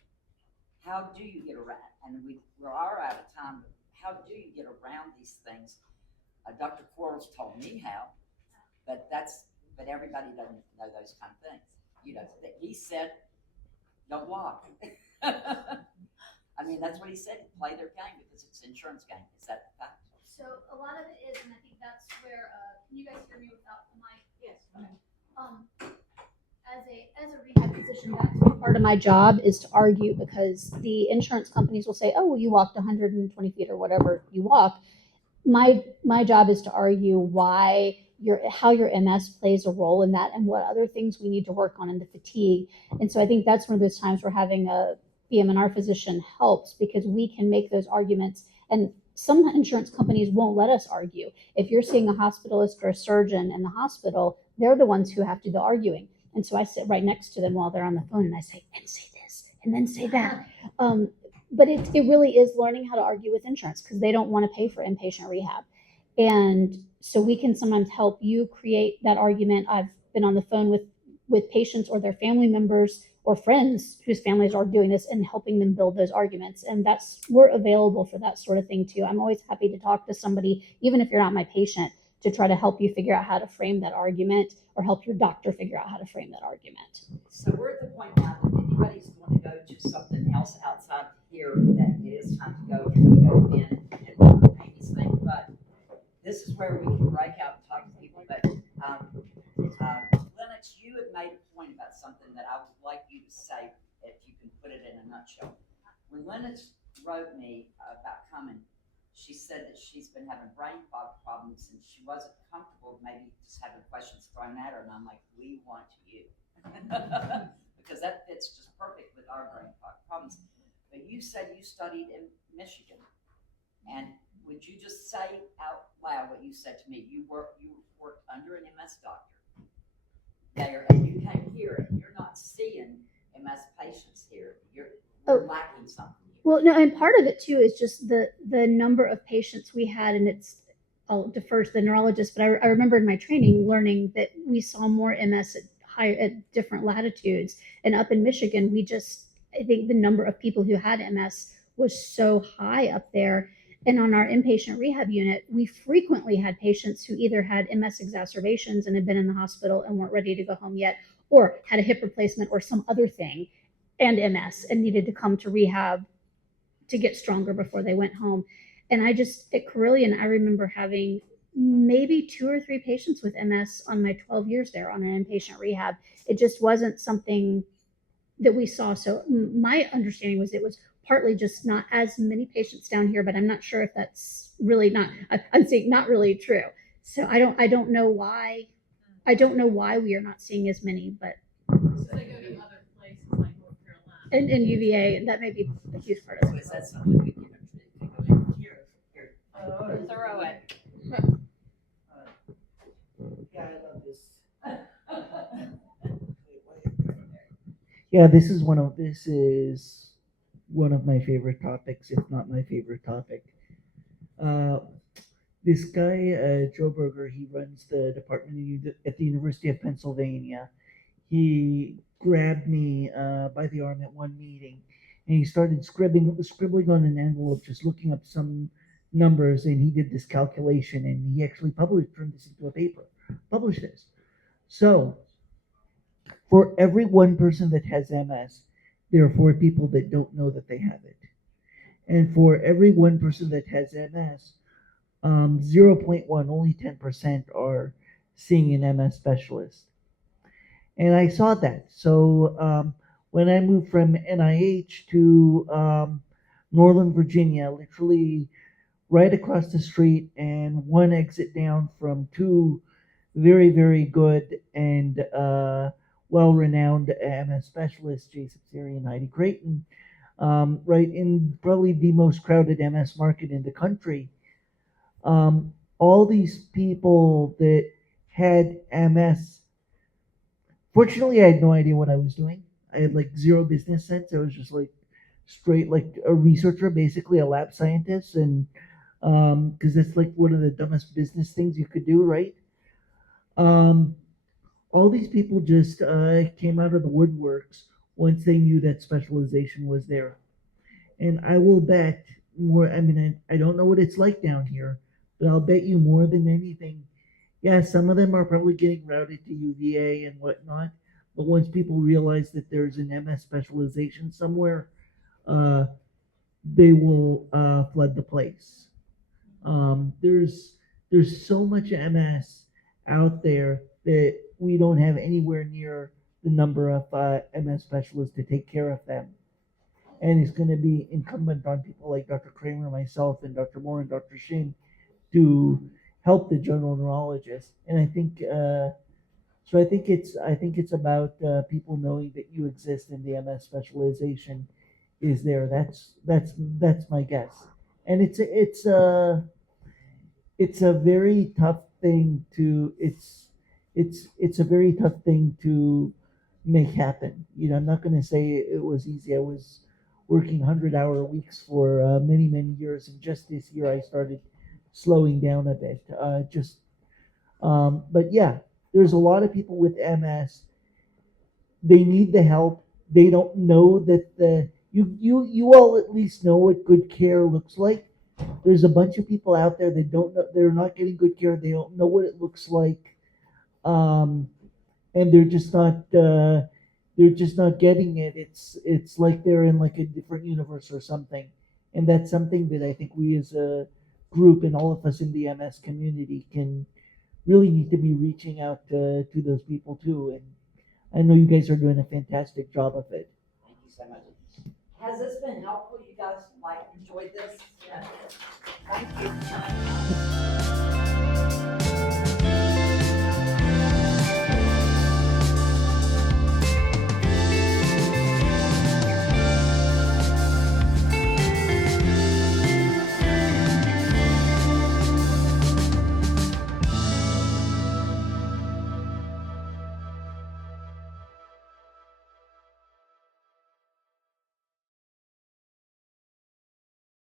how do you get around, and we are out of time, but how do you get around these things? Dr. Quarles told me how, but everybody doesn't know those kind of things. You know, he said, don't walk. I mean, that's what he said, play their game because it's an insurance game. Is that the fact? So a lot of it is, and I think that's where, can you guys hear me without the mic? Yes. Okay. As a rehab physician, that's part of my job is to argue because the insurance companies will say, oh, well, you walked 120 feet or whatever you walk. My job is to argue why how your MS plays a role in that and what other things we need to work on in the fatigue. And so I think that's one of those times where having a PM&R physician helps because we can make those arguments. And some insurance companies won't let us argue. If you're seeing a hospitalist or a surgeon in the hospital, they're the ones who have to do the arguing. And so I sit right next to them while they're on the phone and I say, and say this, and then say that. But it really is learning how to argue with insurance because they don't want to pay for inpatient rehab. And so we can sometimes help you create that argument. I've been on the phone with patients or their family members or friends whose families are doing this and helping them build those arguments. And we're available for that sort of thing too. I'm always happy to talk to somebody, even if you're not my patient, to try to help you figure out how to frame that argument or help your doctor figure out how to frame that argument. So we're at the point now that anybody's going to go to something else outside here that it is time to go. We're going to go in and Amy's thing, but this is where we can break out and talk to people. But Lennox, you had made a point about something that I would like you to say, if you can put it in a nutshell. When Lennox wrote me about coming, she said that she's been having brain fog problems and she wasn't comfortable maybe just having questions thrown at her. And I'm like, we want you. Because that fits just perfect with our brain fog problems. But you said you studied in Michigan. And would you just say out loud what you said to me? You worked under an MS doctor there, and you came here, and you're not seeing MS patients here. You're lacking something. Well, no, and part of it too is just the number of patients we had, and I'll defer to the neurologist, but I remember in my training learning that we saw more MS at high at different latitudes. And up in Michigan, I think the number of people who had MS was so high up there. And on our inpatient rehab unit, we frequently had patients who either had MS exacerbations and had been in the hospital and weren't ready to go home yet, or had a hip replacement or some other thing and MS and needed to come to rehab to get stronger before they went home. And at Carillion, I remember having maybe 2 or 3 patients with MS on my 12 years there on an inpatient rehab. It just wasn't something that we saw. So my understanding was it was partly just not as many patients down here, but I'm not sure if that's really not, I'm saying not really true. So I don't know why we are not seeing as many, but. So they go to other places like North Carolina. And UVA, and that may be a huge part of it. Is that something we can actually go in here? Throw it. Yeah, I love this. Yeah, this is one of my favorite topics, if not my favorite topic. This guy, Joe Berger, he runs the department at the University of Pennsylvania. He grabbed me by the arm at one meeting, and he started scribbling on an envelope, just looking up some numbers, and he did this calculation, and he actually turned this into a paper, published this. So, for every one person that has MS, there are 4 people that don't know that they have it. And for every one person that has MS, 0.1, only 10% are seeing an MS specialist. And I saw that. So when I moved from NIH to Northern Virginia, literally right across the street and one exit down from 2 very, very good and well-renowned MS specialists, Jason Siri and Heidi Creighton, right in probably the most crowded MS market in the country. All these people that had MS, fortunately, I had no idea what I was doing. I had like zero business sense. I was just like straight like a researcher, basically a lab scientist, and because that's like one of the dumbest business things you could do, right? All these people just came out of the woodworks once they knew that specialization was there. And I will bet more, I mean, I don't know what it's like down here, but I'll bet you more than anything, yeah, some of them are probably getting routed to UVA and whatnot, but once people realize that there's an MS specialization somewhere, they will flood the place. There's so much MS out there that we don't have anywhere near the number of MS specialists to take care of them. And it's going to be incumbent on people like Dr. Kramer, myself, and Dr. Moore and Dr. Shin to help the general neurologist. And I think so. I think it's about people knowing that you exist and the MS specialization is there. That's my guess. And it's a very tough thing to it's a very tough thing to make happen. You know, I'm not going to say it was easy. I was working 100-hour weeks for many years, and just this year I started slowing down a bit. But yeah, there's a lot of people with MS. They need the help. They don't know that you all at least know what good care looks like. There's a bunch of people out there that don't know, they're not getting good care. They don't know what it looks like, and they're just not getting it. It's like they're in like a different universe or something, and that's something that I think we as a group and all of us in the MS community can really need to be reaching out to those people too. And I know you guys are doing a fantastic job of it. Thank you so much. Has this been helpful? You guys enjoyed this? Yeah. Thank you.